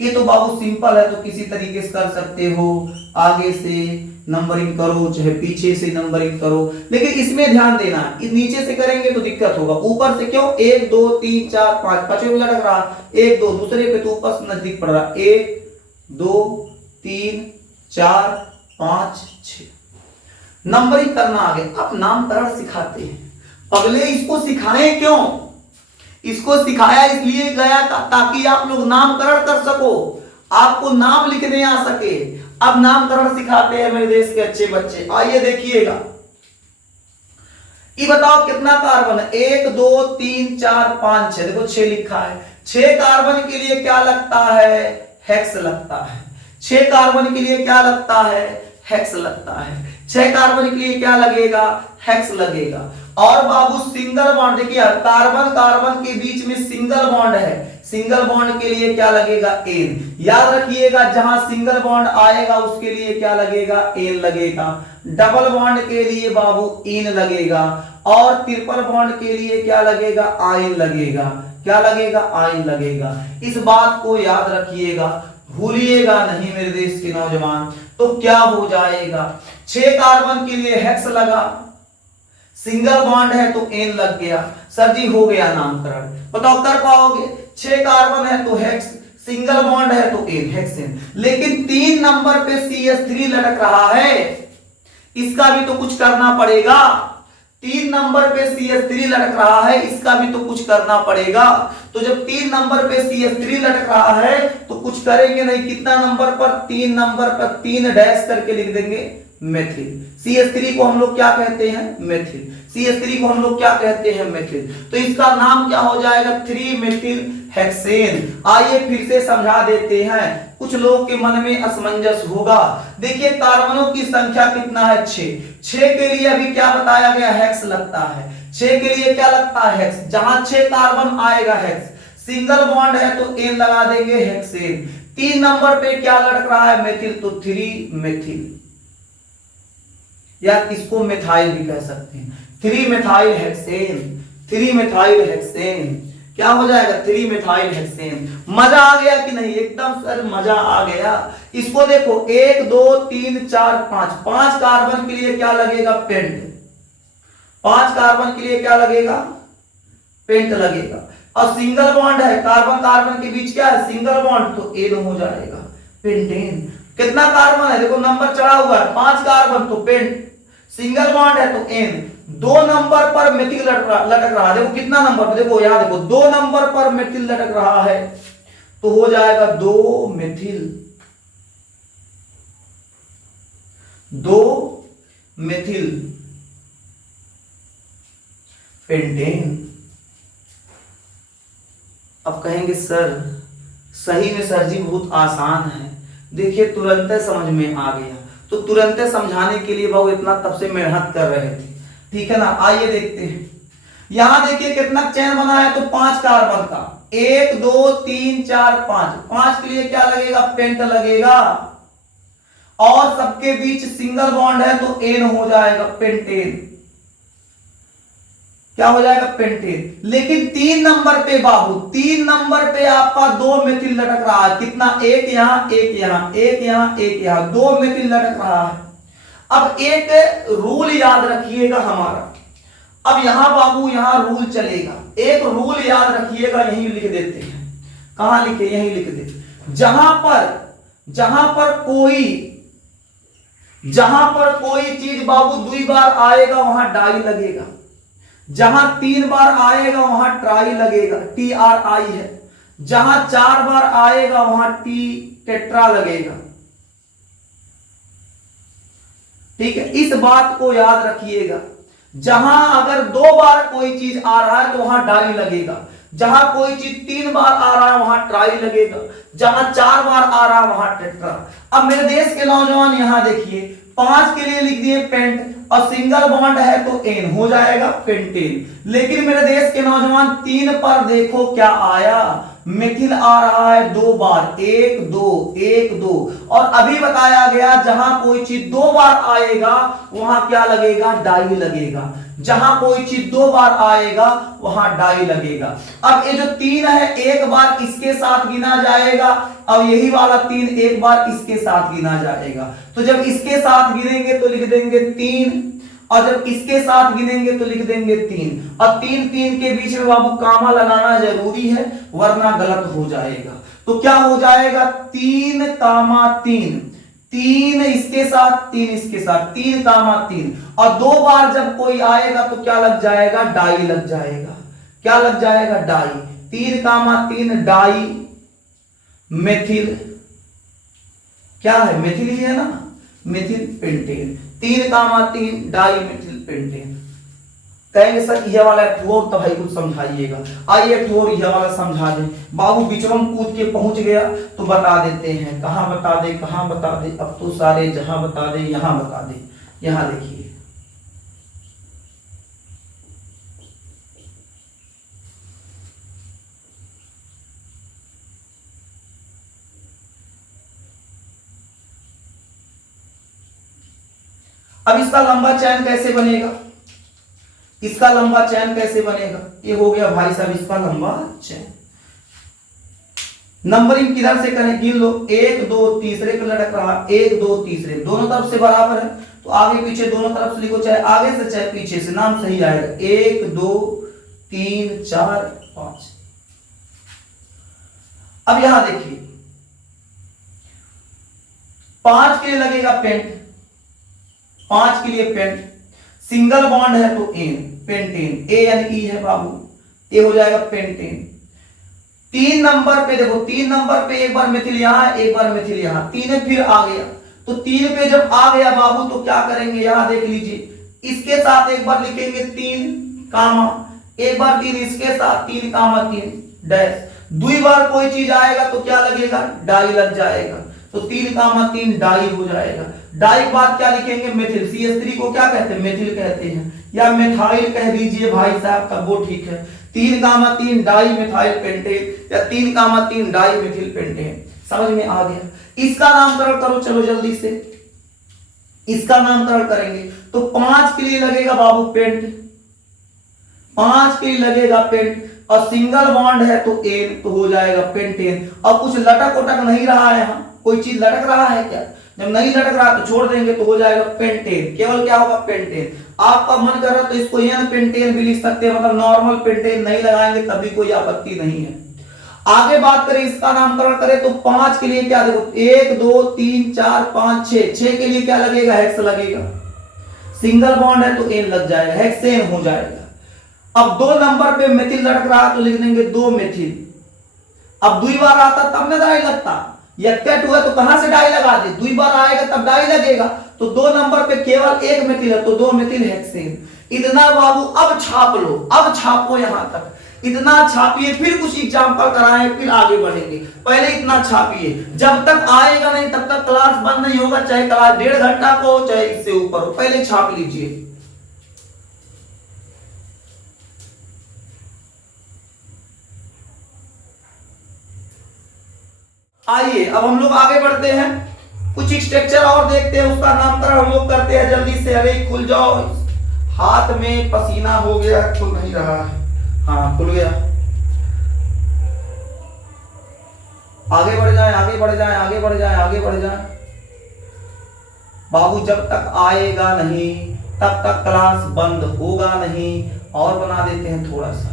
ये तो बाबू सिंपल है, तो किसी तरीके से कर सकते हो, आगे से नंबरिंग करो चाहे पीछे से नंबरिंग करो, लेकिन इसमें ध्यान देना, नीचे से करेंगे तो दिक्कत होगा, ऊपर से क्यों 1 2 3 4 5, पांचवें में लटक रहा 1 2, दूसरे पे तो ऊपर से नजदीक पड़ रहा 1 2 3 4 5 6। नंबरिंग करना आगे। अब नामकरण सिखाते हैं, अगले इसको सिखाएं क्यों, इसको सिखाया इसलिए गया ताकि आप लोग नामकरण कर सको, आपको नाम लिखने आ सके। अब नामकरण सिखाते हैं मेरे देश के अच्छे बच्चे, आइए देखिएगा। ये बताओ कितना कार्बन है, 1 2 3 4 5 6, देखो 6 लिखा है। 6 कार्बन के लिए क्या लगता है, हेक्स लगता है। 6 कार्बन के लिए क्या लगता है, हेक्स लगता है। 6 कार्बन के लिए क्या लगेगा, हेक्स लगेगा। और बाबू सिंगल बॉन्ड, देखिए कार्बन कार्बन के बीच में सिंगल बॉन्ड है, सिंगल बॉन्ड के लिए क्या लगेगा एन। याद रखिएगा जहां सिंगल बॉन्ड आएगा उसके लिए क्या लगेगा एन लगेगा। डबल बॉन्ड के लिए बाबू इन लगेगा और ट्रिपल बॉन्ड के लिए क्या लगेगा आइन लगेगा। क्या लगेगा आइन लगेगा। इस बात को याद रखिएगा, भूलिएगा नहीं मेरे देश के नौजवान। तो क्या हो जाएगा 6 कार्बन के लिए हेक्स लगा, सिंगल बॉन्ड है तो एन लग गया। सर जी हो गया नामकरण, बताओ कर पाओगे। 6 कार्बन है तो हेक्स, सिंगल बॉन्ड है तो एन हेक्सेन। लेकिन 3 नंबर पे CH3 लटक रहा है, इसका भी तो कुछ करना पड़ेगा। 3 नंबर पे CH3 लटक रहा है, इसका भी तो कुछ करना पड़ेगा। तो जब 3 नंबर पे CH3 लटक रहा है तो कुछ करेंगे नहीं। कितना नंबर पर 3 नंबर पर 3 डैश करके लिख देंगे मेथिल। CH3 को हम लोग क्या कहते हैं मेथिल। CH3 को हम लोग क्या कहते हैं मेथिल। तो इसका नाम क्या हो जाएगा 3 मेथिल हेक्सेन। आइए फिर से समझा देते हैं, कुछ लोग के मन में असमंजस होगा। देखिए कार्बनों की संख्या कितना है 6। 6 के लिए अभी क्या बताया गया हेक्स लगता है। 6 के लिए क्या लगता है हेक्स। जहां 6 कार्बन आएगा हेक्स, सिंगल बॉन्ड है तो एन लगा देंगे हेक्सेन। 3 नंबर पे क्या लटक रहा है मेथिल, तो 3 मेथिल, या इसको मिथाइल भी कह सकते हैं। 3 मिथाइल हेक्सेन, 3 मिथाइल हेक्सेन। क्या हो जाएगा 3 मिथाइल हेक्सेन। मजा आ गया कि नहीं, एकदम सर मजा आ गया। इसको देखो 1 2 3 4 5, 5 कार्बन के लिए क्या लगेगा पेंट। 5 कार्बन के लिए क्या लगेगा पेंट लगेगा। और सिंगल बॉन्ड है, कार्बन कार्बन के बीच क्या है सिंगल बॉन्ड, तो एन हो जाएगा पेंटेन। कितना कार्बन है देखो नंबर चढ़ा हुआ है, 5 कार्बन तो पेंट, सिंगल बॉन्ड है तो एन। 2 नंबर पर मेथिल लटक रहा है, देखो कितना नंबर पर, देखो यहां देखो 2 नंबर पर मेथिल लटक रहा है तो हो जाएगा 2 मेथिल, 2 मेथिल पेंटेन। अब कहेंगे सर सही में सर जी बहुत आसान है। देखिए तुरंत समझ में आ गया, तो तुरंत समझाने के लिए बाबू इतना तब से मेहनत कर रहे थे, ठीक है ना। आइए देखते हैं, यहां देखिए कितना चेन बना है, तो 5 कार्बन का 1 2 3 4 5, 5 के लिए क्या लगेगा पेंट लगेगा। और सबके बीच सिंगल बॉन्ड है तो एन हो जाएगा पेंटेन। क्या हो जाएगा पेंटेन। लेकिन 3 नंबर पे बाबू, 3 नंबर पे आपका 2 मेथिल लटक रहा है। कितना, एक यहां एक यहां एक यहां एक यहां, 2 मेथिल लटक रहा है। अब एक रूल याद रखिएगा हमारा, अब यहां बाबू यहां रूल चलेगा। एक रूल याद रखिएगा, यहीं लिख देते हैं। कहां लिखे, यहीं लिख देते। जहां पर कोई चीज बाबू 2 बार आएगा वहां डाई लगेगा। जहां 3 बार आएगा वहां ट्राई लगेगा, TRI है। जहां 4 बार आएगा वहां टेट्रा लगेगा, ठीक है। इस बात को याद रखिएगा, जहां अगर 2 बार कोई चीज आ रहा है तो वहां डाई लगेगा। जहां कोई चीज 3 बार आ रहा है वहां ट्राई लगेगा। जहां 4 बार आ रहा है वहां टेट्रा। अब मेरे देश के नौजवान यहां देखिए, 5 के लिए लिख दिए पेंट और सिंगल बॉन्ड है तो एन हो जाएगा पेंटेन। लेकिन मेरे देश के नौजवान 3 पर देखो क्या आया, मिथिल आ रहा है 2 बार, 1 2 1 2। और अभी बताया गया जहां कोई चीज 2 बार आएगा वहां क्या लगेगा डाई लगेगा। जहां कोई चीज 2 बार आएगा वहां डाई लगेगा। अब ये जो 3 है एक बार इसके साथ गिना जाएगा और यही वाला 3 एक बार इसके साथ गिना जाएगा। तो जब इसके साथ गिनेंगे तो लिख देंगे 3 और जब इसके साथ गिनेंगे तो लिख देंगे 3। और 3 3 के बीच में बाबू कामा लगाना जरूरी है वरना गलत हो जाएगा। तो क्या हो जाएगा 3 कामा 3, 3 इसके साथ 3 इसके साथ, 3 कामा 3। और 2 बार जब कोई आएगा तो क्या लग जाएगा डाई लग जाएगा। क्या लग जाएगा डाई, 3 कामा 3 डाई मेथिल, क्या है मेथिल ही है ना, मेथिल पेंटेन। 3 कामा 3 डाई मेथिल पेंटेन। कहेंगे सर यह वाला ठोर तो भाई कुछ समझाइएगा। आइए ठोर यह वाला समझा दें। बाबू बिचरम कूद के पहुंच गया तो बता देते हैं। कहां बता दे, कहां बता दे, अब तो सारे जहां बता दे, यहां बता दे। यहां देखिए अब इसका लंबा चैन कैसे बनेगा, इसका लंबा चैन कैसे बनेगा, ये हो गया भाई साहब इसका लंबा चैन। नंबरिंग किधर से करें, गिन लो, 1 2 तीसरे पे लटक रहा, 1 2 तीसरे, दोनों तरफ से बराबर है तो आगे पीछे दोनों तरफ से लिखो, चाहे आगे से चाहे पीछे से, नाम सही आएगा। 1 2 3 4 5। अब यहां देखिए 5 के लिए लगेगा पेंट, 5 के लिए पेंट, सिंगल बॉन्ड है तो एन, पेंटेन, ANE है बाबू, ये हो जाएगा पेंटेन। 3 नंबर पे देखो, 3 नंबर पे एक बार मिथिल यहां, एक बार मिथिल यहां, 3 फिर आ गया, तो 3 पे जब आ गया बाबू तो क्या करेंगे, यहां देख लीजिए, इसके साथ एक बार लिखेंगे 3 कामा, एक बार 3 इसके साथ 3 कामा 3 डैश, 2 बार कोई चीज आएगा तो क्या लगेगा, डाई लग जाएगा, तो 3 कामा 3 डाई हो जाएगा। डाई के बाद क्या लिखेंगे, मेथिल, CH3 को क्या कहते हैं, मेथिल कहते हैं, या मेथाइल कह दीजिए भाई साहब, तब वो ठीक है। 3 कामा 3 डाई मेथाइल पेंटेन, या 3 कामा 3 डाई मेथिल पेंटेन, समझ में आ गया। इसका नामकरण करो, चलो जल्दी से, इसका नामकरण करेंगे तो 5 के लिए लगेगा बाबू पेंट, 5 के लिए लगेगा पेंट, और सिंगल बॉन्ड है तो एन, तो हो जाएगा पेंटेन। और कुछ लटक उटक नहीं रहा है, यहां कोई चीज लटक रहा है क्या, जब नहीं लटक रहा तो छोड़ देंगे, तो हो जाएगा पेंटेन, केवल क्या होगा, पेंटेन। आपका मन कर रहा तो इसको एन पेंटेन भी लिख सकते हैं, मतलब नॉर्मल पेंटेन नहीं लगाएंगे तभी कोई आपत्ति नहीं है। आगे बात करें, इसका नामकरण करें तो 5 के लिए क्या, देखो 1 2 3 4 5 6, 6 के लिए क्या लगेगा, हेक्स लगेगा, सिंगल बॉन्ड है तो एन लग जाएगा, हेक्सेन हो जाएगा। अब 2 नंबर पे मेथिल लटक रहा तो लिख देंगे 2 मेथिल। अब 2 बार आता तब ना डाई लगता, यक्केट हुआ तो कहां से डाई लगा दे, 2 बार आएगा तब डाई लगेगा, तो 2 नंबर पे केवल 1 मेथिल है तो 2 मेथिल हेक्सेन। इतना बाबू, अब छाप लो, अब छापो यहां तक, इतना छापिए, फिर कुछ एग्जाम्पल कराएं, फिर आगे बढ़ेंगे, पहले इतना छापिए, जब तक आएगा नहीं तब तक क्लास बंद नहीं होगा, चाहे क्लास 1.5 घंटा को चाहे इससे ऊपर हो, पहले छाप लीजिए। आइए अब हम लोग आगे बढ़ते हैं, कुछ स्ट्रक्चर और देखते हैं, उसका नामकरण हम लोग करते हैं जल्दी से। अरे खुल जाओ, हाथ में पसीना हो गया, खुल नहीं रहा है, हाँ खुल गया। आगे बढ़ जाए, आगे बढ़ जाए, आगे बढ़ जाए, आगे बढ़ जाए बाबू, जब तक आएगा नहीं तब तक क्लास बंद होगा नहीं। और बना देते हैं थोड़ा सा,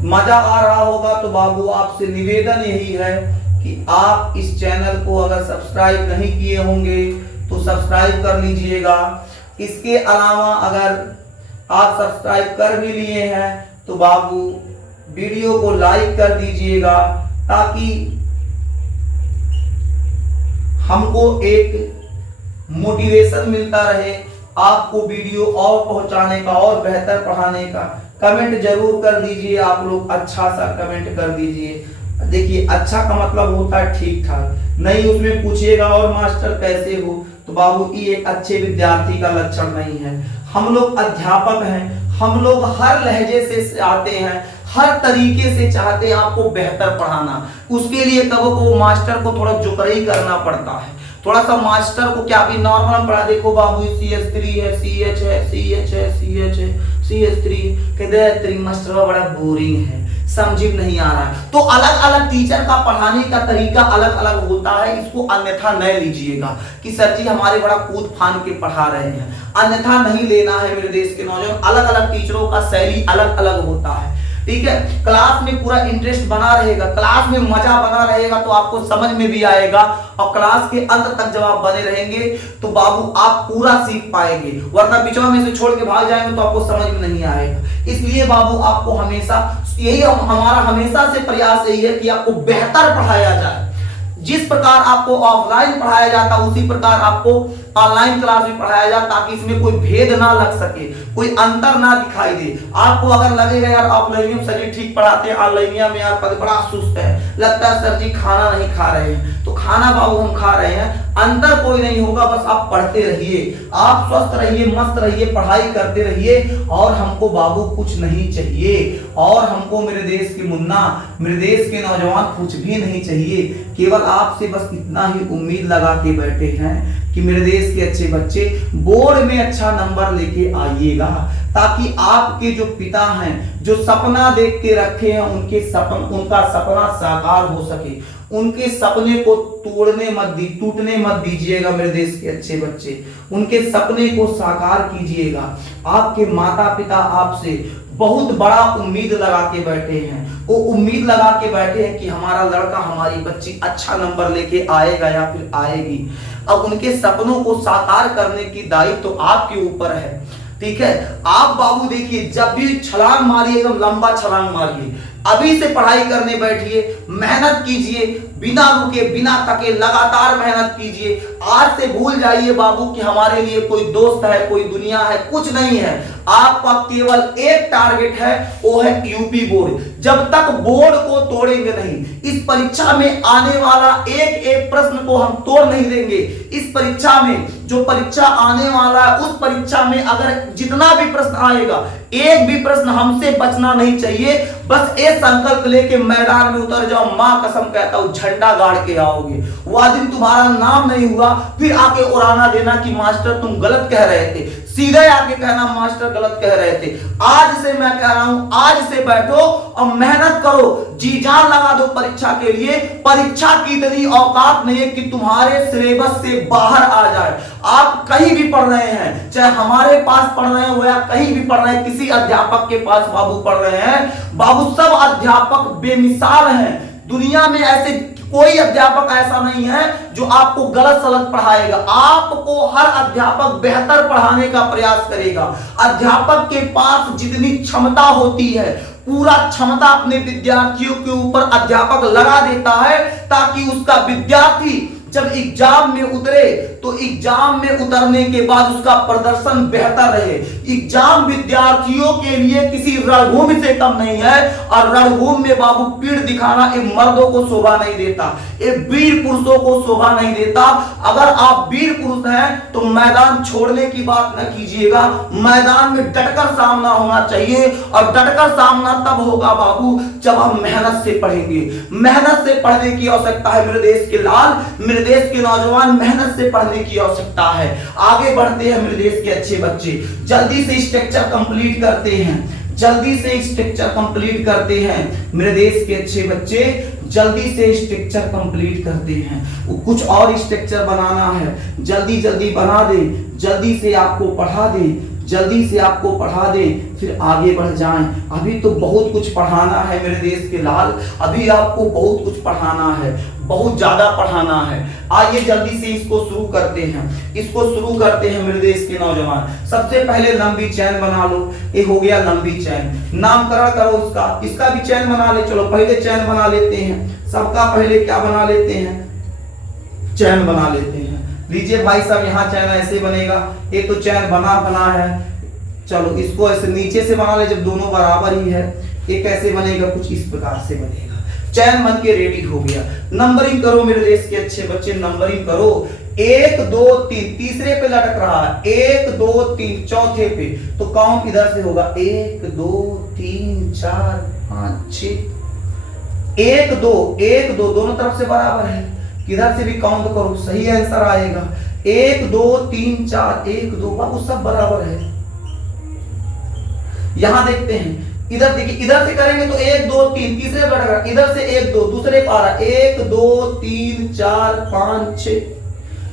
मजा आ रहा होगा तो बाबू आपसे निवेदन यही है कि आप इस चैनल को अगर सब्सक्राइब नहीं किए होंगे तो सब्सक्राइब कर लीजिएगा। इसके अलावा अगर आप सब्सक्राइब कर भी लिए हैं तो बाबू वीडियो को लाइक कर दीजिएगा, ताकि हमको एक मोटिवेशन मिलता रहे आपको वीडियो और पहुंचाने का और बेहतर पढ़ाने का। कमेंट जरूर कर दीजिए आप लोग, अच्छा सा कमेंट कर दीजिए। देखिए अच्छा का मतलब होता है ठीक ठाक, नहीं उसमें पूछिएगा और मास्टर कैसे हो, तो बाबू ये एक अच्छे विद्यार्थी का लक्षण नहीं है। हम लोग अध्यापक हैं, हम लोग हर लहजे से आते हैं, हर तरीके से चाहते हैं आपको बेहतर पढ़ाना। उसके लिए कबो को मास्टर को थोड़ा जुकरई करना पड़ता है, थोड़ा सा मास्टर को क्या भी नॉर्मल पढ़ा, देखो बाबू CH3 है, CH है, CH है, CH है, CH3 कहते मास्टर बड़ा बोरिंग है, समझ में नहीं आ रहा है। तो अलग अलग टीचर का पढ़ाने का तरीका अलग अलग होता है, इसको अन्यथा न लीजिएगा कि सर जी हमारे बड़ा कूद फान के पढ़ा रहे हैं, अन्यथा नहीं लेना है मेरे देश के नौजवान। अलग अलग टीचरों का शैली अलग अलग होता है, ठीक है। क्लास में पूरा इंटरेस्ट बना रहेगा, क्लास में मजा बना रहेगा तो आपको समझ में भी आएगा, और क्लास के अंत तक जब आप बने रहेंगे तो बाबू आप पूरा सीख पाएंगे, वरना बीचों में से छोड़ के भाग जाएंगे तो आपको समझ में नहीं आएगा। इसलिए बाबू आपको हमेशा यही, हमारा हमेशा से प्रयास यही है कि आपको बेहतर पढ़ाया जाए। जिस प्रकार आपको ऑफलाइन पढ़ाया जाता उसी प्रकार आपको ऑनलाइन क्लास में पढ़ाया जाए, ताकि इसमें कोई भेद ना लग सके, कोई अंतर ना दिखाई दे। आपको अगर लगेगा यार ऑफलाइन में सर जी ठीक पढ़ाते हैं, ऑनलाइन में यार बड़ा सुस्त है, लगता है सर जी खाना नहीं खा रहे हैं, तो खाना बाबू हम खा रहे हैं, अंतर कोई नहीं होगा। बस आप पढ़ते रहिए, आप स्वस्थ रहिए, मस्त रहिए, पढ़ाई करते रहिए, और हमको बाबू कुछ नहीं चाहिए, और हमको मेरे देश के मुन्ना, मेरे देश के नौजवान कुछ भी नहीं चाहिए। केवल आपसे बस इतना ही उम्मीद लगा के बैठे हैं कि मेरे देश के अच्छे बच्चे बोर्ड में अच्छा नंबर लेके आइएगा, ताकि आपके जो पिता हैं, जो सपना देख के रखे हैं, उनका सपना साकार हो सके। उनके सपने को टूटने मत दीजिएगा मेरे देश के अच्छे बच्चे, उनके सपने को साकार कीजिएगा। आपके माता पिता आपसे बहुत बड़ा उम्मीद लगा के बैठे हैं, वो उम्मीद लगा के बैठे हैं कि हमारा लड़का, हमारी बच्ची अच्छा नंबर लेके आएगा या फिर आएगी। अब उनके सपनों को साकार करने की दायित्व तो आपके ऊपर है, ठीक है। आप बाबू देखिए, जब भी छलांग मारिए एकदम लंबा छलांग मारिए, अभी से पढ़ाई करने बैठिए, मेहनत कीजिए, बिना रुके बिना थके लगातार मेहनत कीजिए। आज से भूल जाइए बाबू कि हमारे लिए कोई दोस्त है, कोई दुनिया है, कुछ नहीं है। आपका केवल एक टारगेट है, वो है यूपी बोर्ड। जब तक बोर्ड को तोड़ेंगे नहीं, इस परीक्षा में आने वाला एक एक प्रश्न को हम तोड़ नहीं देंगे। इस परीक्षा में जो परीक्षा आने वाला है, उस परीक्षा में अगर जितना भी प्रश्न आएगा, एक भी प्रश्न हमसे बचना नहीं चाहिए। बस ये संकल्प लेके मैदान में उतर जाओ, मां कसम कहता हूं झंडा गाड़ के आओगे। वह दिन तुम्हारा नाम नहीं हुआ फिर आके उड़ाना देना कि मास्टर तुम गलत कह रहे थे, सीधे आके कहना मास्टर गलत कह रहे थे। आज से मैं कह रहा हूं, आज से बैठो और मेहनत करो, जी जान लगा दो परीक्षा के लिए। परीक्षा की इतनी औकात नहीं है कि तुम्हारे सिलेबस से बाहर आ जाए। आप कहीं भी पढ़ रहे हैं, चाहे हमारे पास पढ़ रहे हो या कहीं भी पढ़ रहे हैं, किसी अध्यापक के पास बाबू पढ़ रहे हैं, बाबू सब अध्यापक बेमिसाल हैं। दुनिया में ऐसे कोई अध्यापक ऐसा नहीं है जो आपको गलत सलत पढ़ाएगा। आपको हर अध्यापक बेहतर पढ़ाने का प्रयास करेगा। अध्यापक के पास जितनी क्षमता होती है, पूरा क्षमता अपने विद्यार्थियों के ऊपर अध्यापक लगा देता है, ताकि उसका विद्यार्थी जब एग्जाम में उतरे तो एग्जाम में उतरने के बाद उसका प्रदर्शन बेहतर रहे। एग्जाम विद्यार्थियों के लिए किसी रणभूमि से कम नहीं है, और रणभूमि में बाबू पीठ दिखाना ये मर्दों को शोभा नहीं देता, ये वीर पुरुषों को शोभा नहीं देता। अगर आप वीर पुरुष हैं तो मैदान छोड़ने की बात न कीजिएगा, मैदान में डटकर सामना होना चाहिए। और डटकर सामना तब होगा बाबू जब हम मेहनत से पढ़ेंगे। मेहनत से पढ़ने की आवश्यकता है मेरे देश के लाल, मेरे देश के नौजवान, मेहनत से पढ़ने की आवश्यकता है। आगे बढ़ते हैं मेरे देश के अच्छे बच्चे, जल्दी से स्ट्रक्चर कंप्लीट करते हैं, जल्दी से स्ट्रक्चर कंप्लीट करते हैं मेरे देश के अच्छे बच्चे, जल्दी से स्ट्रक्चर कंप्लीट करते हैं। कुछ और स्ट्रक्चर बनाना है, जल्दी जल्दी बना दे, जल्दी से आपको पढ़ा दे, जल्दी से आपको पढ़ा दे, फिर आगे बढ़ जाएं। अभी तो बहुत कुछ पढ़ाना है मेरे देश के लाल, अभी आपको बहुत कुछ पढ़ाना है, बहुत ज्यादा पढ़ाना है। आइए जल्दी से इसको शुरू करते हैं, इसको शुरू करते हैं मेरे देश के नौजवान। सबसे पहले लंबी चैन बना लो, ये हो गया लंबी चैन, नामकरण करो उसका, इसका भी चैन बना ले। चलो पहले चैन बना लेते हैं, सबका पहले क्या बना लेते हैं, चैन बना लेते हैं। लीजिए भाई साहब, यहाँ चैन ऐसे बनेगा, एक तो चैन बना है। चलो इसको ऐसे नीचे से बना ले, जब दोनों बराबर ही है। ये कैसे बनेगा, कुछ इस प्रकार से बनेगा। चैन बन के रेडी हो गया। नंबरिंग करो मेरे देश के अच्छे बच्चे, नंबरिंग करो। 1 2 3 तीसरे पे लटक रहा है, 1 2 3 चौथे पे, तो काउंट इधर से होगा 1 2 3 4 5 6। 1 2 दोनों तरफ से बराबर है, किधर से भी काउंट करो सही आंसर आएगा। 1 2 3 4 1 2, बाबू सब बराबर है। यहां देखते हैं, इधर देखिए, इधर से करेंगे तो 1 2 3 तीसरे बढ़ेगा, इधर से 1 2 दूसरे पा रहा 1 2 3 4 5 6।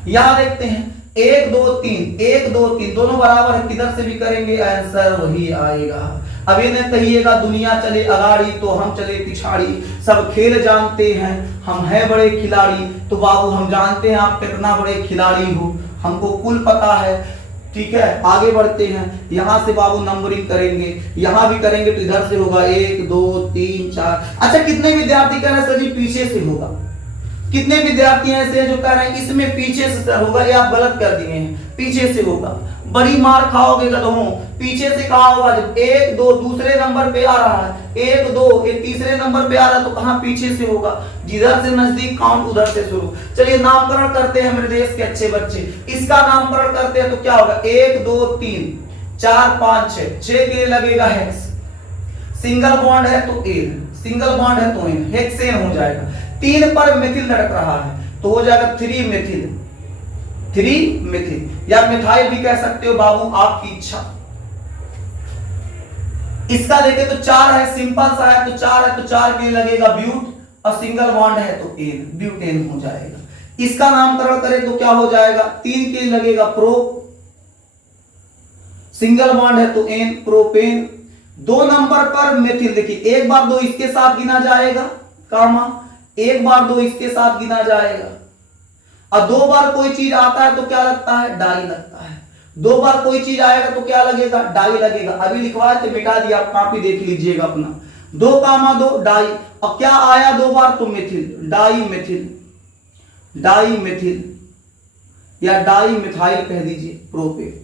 यहां देखते हैं 1 2 3 दोनों बराबर है, किधर से भी करेंगे आंसर वही आएगा। अब ये नहीं कहिएगा दुनिया चले अगाड़ी तो हम चले पिछाड़ी, सब खेल जानते हैं हम हैं बड़े खिलाड़ी। तो बाबू हम जानते हैं आप कितना बड़े खिलाड़ी हो, हमको कुल पता है, ठीक है। आगे बढ़ते हैं, यहां से बाबू नंबरिंग करेंगे, यहां भी करेंगे तो इधर से होगा 1 2 3 4। अच्छा कितने विद्यार्थी कह रहे हैं सर जी पीछे से होगा, कितने विद्यार्थी ऐसे हैं जो कह रहे हैं इसमें पीछे से होगा, ये आप गलत कर दिए हैं, पीछे से होगा। बड़ी मार खाओगे गधों। पीछे से कहा होगा जब 1 2 दूसरे नंबर पे आ रहा है, 1 2 ये तीसरे नंबर पे आ रहा है, तो कहां पीछे से होगा, जिधर से नजदीक काउंट उधर से शुरू। चलिए नामकरण करते हैं मेरे देश के अच्छे बच्चे। इसका नामकरण करते हैं तो क्या होगा, 1 2 3 4 5 6, 6 के लिए लगेगा हेक्स। सिंगल बॉन्ड है तो एन, सिंगल बॉन्ड है तो एन, हेक्सेन हो जाएगा। 3 पर मेथिल लटक रहा है तो हो जाएगा 3 मेथिल, 3 मेथिल या मिथाइल भी कह सकते हो बाबू, आपकी इच्छा। इसका देखें तो 4 है, सिंपल सा है तो 4 है तो 4 के लिए लगेगा ब्यूट, और सिंगल बॉन्ड है तो एन, ब्यूटेन हो जाएगा। इसका नामकरण करें तो क्या हो जाएगा, 3 के लिए लगेगा प्रो, सिंगल बॉन्ड है तो एन, प्रोपेन। 2 नंबर पर मेथिल, देखिए 1 बार 2 इसके साथ गिना जाएगा कामा, 1 बार 2 इसके साथ गिना जाएगा, और 2 बार कोई चीज आता है तो क्या लगता है, डाई लगता है। 2 बार कोई चीज आएगा तो क्या लगेगा, डाई लगेगा। अभी लिखवाए थे मिटा दिया, आप कॉपी देख लीजिएगा अपना। 2 कामा 2 डाई, और क्या आया 2 बार तो methyl, dimethyl, dimethyl या डाई मिथाइल कह दीजिए, propane.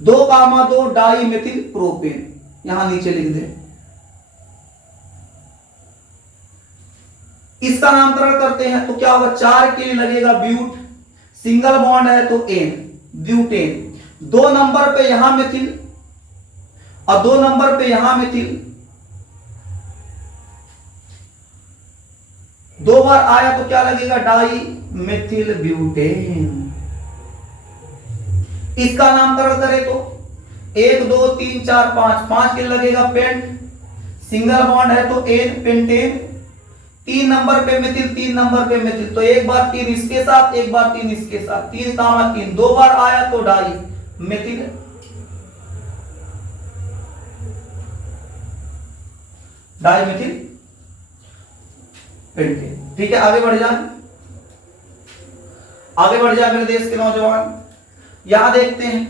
2 comma 2 dimethyl propane, यहां नीचे लिख दें। इसका नामकरण करते हैं तो क्या होगा, 4 के लिए लगेगा ब्यूट, सिंगल बॉन्ड है तो एन, ब्यूटेन। 2 नंबर पे यहां मेथिल और 2 नंबर पे यहां मेथिल, 2 बार आया तो क्या लगेगा, डाई मेथिल ब्यूटेन। इसका नामकरण करें तो 1 2 3 4 5, 5 के लिए लगेगा पेंट, सिंगल बॉन्ड है तो एन, पेंटेन। 3 नंबर पे मेथिल, 3 नंबर पे मेथिल, तो 1 बार 3 इसके साथ, 1 बार 3 इसके साथ, 3 कामा 3, 2 बार आया तो dimethyl, dimethyl pentane. ठीक है, आगे बढ़ जाए, आगे बढ़ जाए मेरे देश के नौजवान। यहां देखते हैं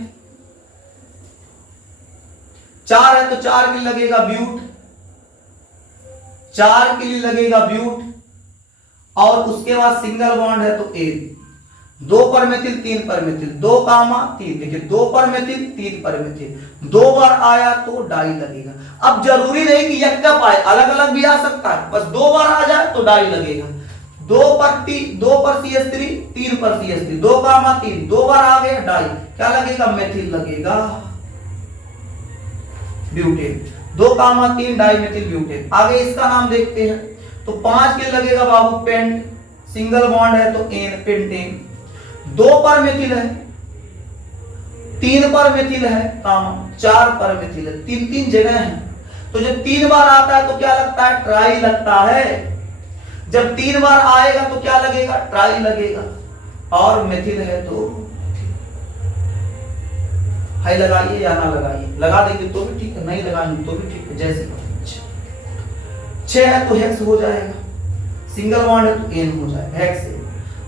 4 है तो 4 के लिए लगेगा ब्यूट, 4 के लिए लगेगा ब्यूट, और उसके बाद सिंगल बॉन्ड है तो एन। 2 पर मेथिल, 3 पर मेथिल, 2 कामा 3, देखिए 2 पर मेथिल, 3 पर मेथिल, 2 बार आया तो डाई लगेगा। अब जरूरी नहीं कि यक्का पाए, अलग अलग भी आ सकता है, बस 2 बार आ जाए तो डाई लगेगा। 2 पर CH3, 3 पर CH3, 2 कामा 3, 2 बार आ गया डाई, क्या लगेगा, मेथिल लगेगा, ब्यूटेन। 2 कामा 3 डाई मेथिल ब्यूटेन। आगे इसका नाम देखते हैं तो 5 के लगेगा बाबू पेंट, सिंगल बॉन्ड है तो एन, पेंटेन। 2 पर मेथिल है, 3 पर मेथिल है कामा, 4 पर मेथिल है, 3 जगह है, तो जब 3 बार आता है तो क्या लगता है, ट्राई लगता है। जब 3 बार आएगा तो क्या लगेगा, ट्राई लगेगा, और मेथिल है तो हाई लगाइए या ना लगाइए, लगा देंगे तो भी ठीक है, नहीं लगाएंगे तो भी ठीक है, जैसे 6 है तो हेक्स हो जाएगा, सिंगल बॉन्ड है तो एन हो जाएगा, हेक्स।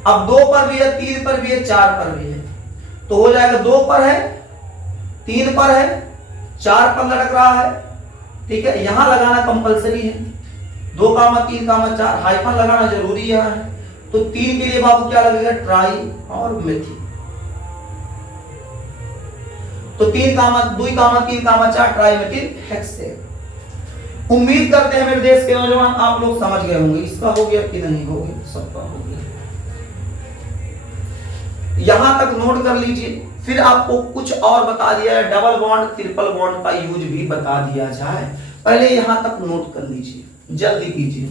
अब 2 पर भी है, 3 पर भी है, 4 पर भी है, तो हो जाएगा 2 पर है, 3 पर है, 4 पर लटक रहा है। ठीक है, यहां लगाना कंपलसरी है, 2 कामा 3 कामा 4, हाइफन लगाना जरूरी यहां है। तो 3 के लिए बाबू क्या लगेगा, ट्राई और मेथिल। तो 3 कामा 2 कामा 3 कामा 4 ट्राई मेथिल हेक्सेन। उम्मीद करते हैं मेरे देश के नौजवान आप लोग समझ गए होंगे। इसका हो गया कि नहीं हो गया, सबका हो गया। यहां तक नोट कर लीजिए, फिर आपको कुछ और बता दिया है, डबल बॉन्ड ट्रिपल बॉन्ड का यूज भी बता दिया जाए। पहले यहां तक नोट कर लीजिए, जल्दी कीजिए।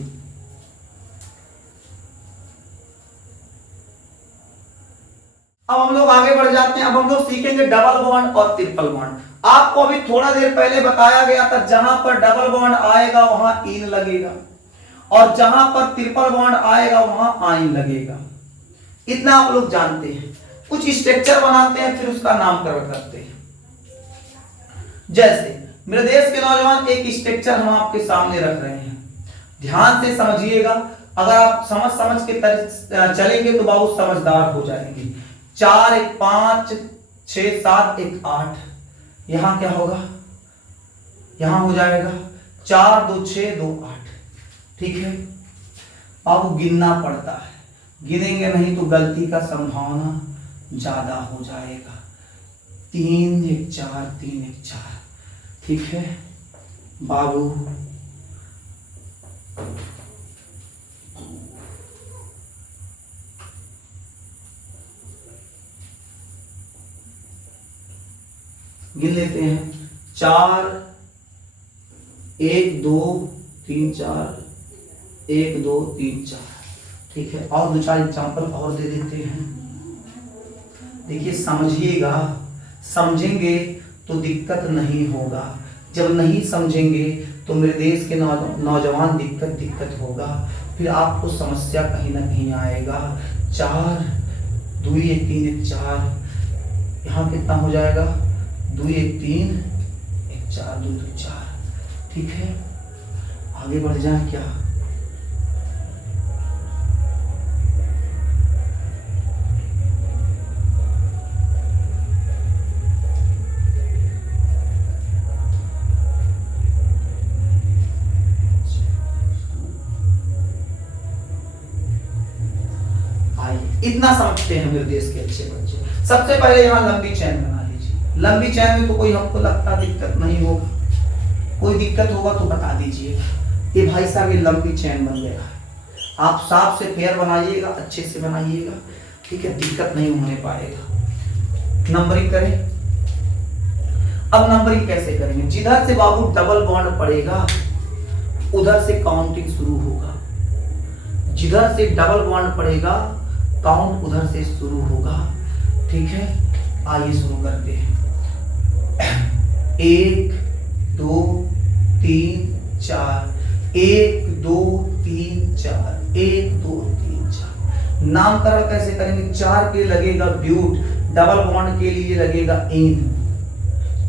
अब हम लोग आगे बढ़ जाते हैं। अब हम लोग सीखेंगे डबल बॉन्ड और ट्रिपल बॉन्ड। आपको अभी थोड़ा देर पहले बताया गया था, जहां पर डबल बॉन्ड आएगा वहां इन लगेगा, और जहां पर ट्रिपल बॉन्ड आएगा वहां आइन लगेगा। इतना आप लोग जानते हैं। कुछ स्ट्रक्चर बनाते हैं, फिर उसका नामकरण करते हैं। जैसे मेरे देश के नौजवान, एक स्ट्रक्चर हम आपके सामने रख रहे हैं, ध्यान से समझिएगा। अगर आप समझ के चलेंगे तो बहुत समझदार हो जाएंगे। 4 1 5 6 7 1 8, यहां क्या होगा, यहां हो जाएगा 4 2 6 2 8। ठीक है, अब गिनना पड़ता है, गिनेंगे नहीं तो गलती का संभावना ज्यादा हो जाएगा। 3 1 4 3 1 4। ठीक है बाबू, गिन लेते हैं। 4 1 2 3 4 1 2 3 4। ठीक है, और 2 4 एग्जाम्पल और दे देते हैं। देखिए समझिएगा, समझेंगे तो दिक्कत नहीं होगा, जब नहीं समझेंगे तो मेरे देश के नौजवान दिक्कत होगा, फिर आपको समस्या कहीं ना कहीं आएगा। 4 2 1 3 1 4, यहाँ कितना हो जाएगा? 2 1 3 1 4 2 2 4। ठीक है, आगे बढ़ जाए क्या? इतना समझते हैं मेरे देश के अच्छे बच्चे। सबसे पहले यहाँ लंबी चैन बना लीजिए। लंबी चैन में तो कोई हमको लगता दिक्कत नहीं होगा, कोई दिक्कत होगा तो बता दीजिए। ये भाई साहब ये लंबी चैन बन गया, आप साफ से फेयर बनाइएगा, अच्छे से बनाइएगा। ठीक है, दिक्कत नहीं होने पाएगा। नंबरिंग करें। अब नंबरिंग कैसे करेंगे? जिधर से बाबू डबल बॉन्ड पड़ेगा उधर से काउंटिंग शुरू होगा। जिधर से डबल बॉन्ड पड़ेगा काउंट उधर से शुरू होगा। ठीक है, आइए शुरू करते हैं। 1 2 3 4 1 2 3 4 1 2 3 4। नामकरण कैसे करेंगे? 4 के लिए लगेगा ब्यूट, डबल बॉन्ड के लिए लगेगा इन।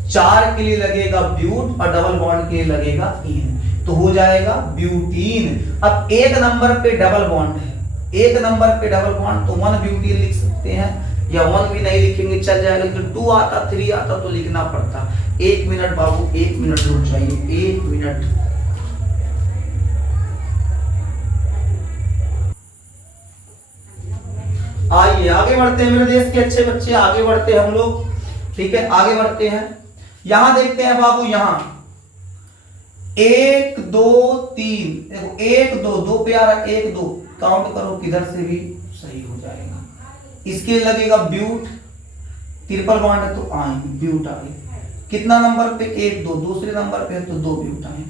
4 के लिए लगेगा ब्यूट और डबल बॉन्ड के लिए लगेगा इन, तो हो जाएगा ब्यूटीन। अब एक नंबर पे डबल बॉन्ड है, एक नंबर पे डबल बॉन्ड, तो 1 ब्यूटीन लिख सकते हैं, या 1 भी नहीं लिखेंगे चल जाएगा, लेकिन 2 आता 3 आता तो लिखना पड़ता। 1 मिनट बाबू, 1 मिनट रुक जाइए, 1 मिनट। आइए आगे बढ़ते हैं मेरे देश के अच्छे बच्चे, आगे बढ़ते हैं हम लोग। ठीक है, आगे बढ़ते हैं। यहां देखते हैं बाबू, यहां 1 2 3, देखो 1 2 2 पे आ रहा है, 1 2 काउंट करो किधर से भी सही हो जाएगा। इसके लगेगा ब्यूट, ट्रिपल बॉन्ड है तो आए ब्यूट आए। कितना नंबर पे? 1 2, दूसरे नंबर पे है तो 2 ब्यूट आए।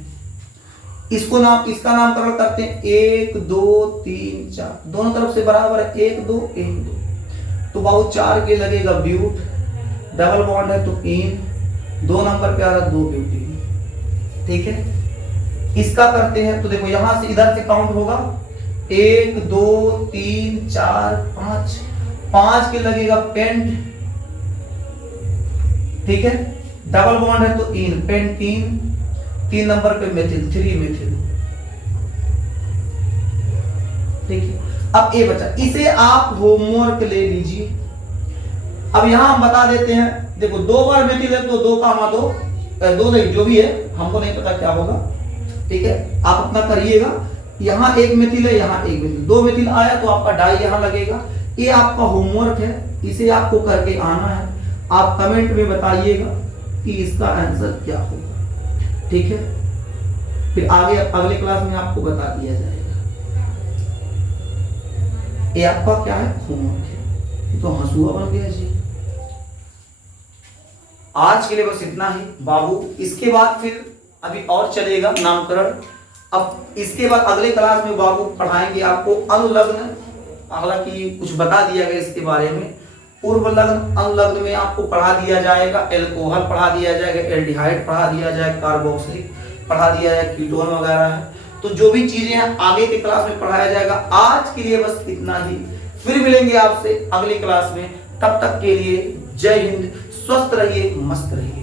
इसको नाम, इसका नामकरण करते हैं 1 2 3 4, दोनों तरफ से बराबर है, 1 2 1 2, तो बाबू 4 के लगेगा ब्यूट, डबल बॉन्ड है तो इन, 2 नंबर पे आ रहा 2 ब्यूटीन। ठीक है, इसका करते हैं तो देखो यहां से इधर से काउंट होगा 1 2 3 4 5, 5 के लगेगा पेंट। ठीक है, डबल बॉन्ड है तो इन, पेंटीन। 3 नंबर पे मेथिल, 3 मेथिल। ठीक है, अब ये बचा, इसे आप होमवर्क ले लीजिए। अब यहां हम बता देते हैं, देखो 2 बार मेथिल है तो 2 कामा 2, 2 नहीं जो भी है, हमको नहीं पता क्या होगा। ठीक है, आप अपना करिएगा। यहाँ 1 मेथिल है, यहाँ 1 मेथिल, 2 मेथिल आया तो आपका डाई यहाँ लगेगा। ये आपका होमवर्क है, इसे आपको करके आना है। आप कमेंट में बताइएगा कि इसका आंसर क्या होगा। ठीक है, फिर आगे अगले क्लास में आपको बता दिया जाएगा। ये आपका क्या है? होमवर्क है। तो हंसुआ बन गया जी। आज के लिए बस इतना ही बाबू। इसके बाद फिर अभी और चलेगा नामकरण। अब इसके बाद अगले क्लास में बाबू पढ़ाएंगे आपको अनुलग्न, हालांकि कुछ बता दिया गया इसके बारे में। पूर्व लग्न, अनुलग्न में आपको पढ़ा दिया जाएगा, एल्कोहल पढ़ा दिया जाएगा, एल्डिहाइड पढ़ा दिया जाएगा, कार्बोक्सिलिक पढ़ा दिया जाएगा, कीटोन वगैरह है। तो जो भी चीजें हैं आगे के क्लास में पढ़ाया जाएगा। आज के लिए बस इतना ही, फिर मिलेंगे आपसे अगली क्लास में। तब तक के लिए जय हिंद, स्वस्थ रहिए, मस्त रहिए।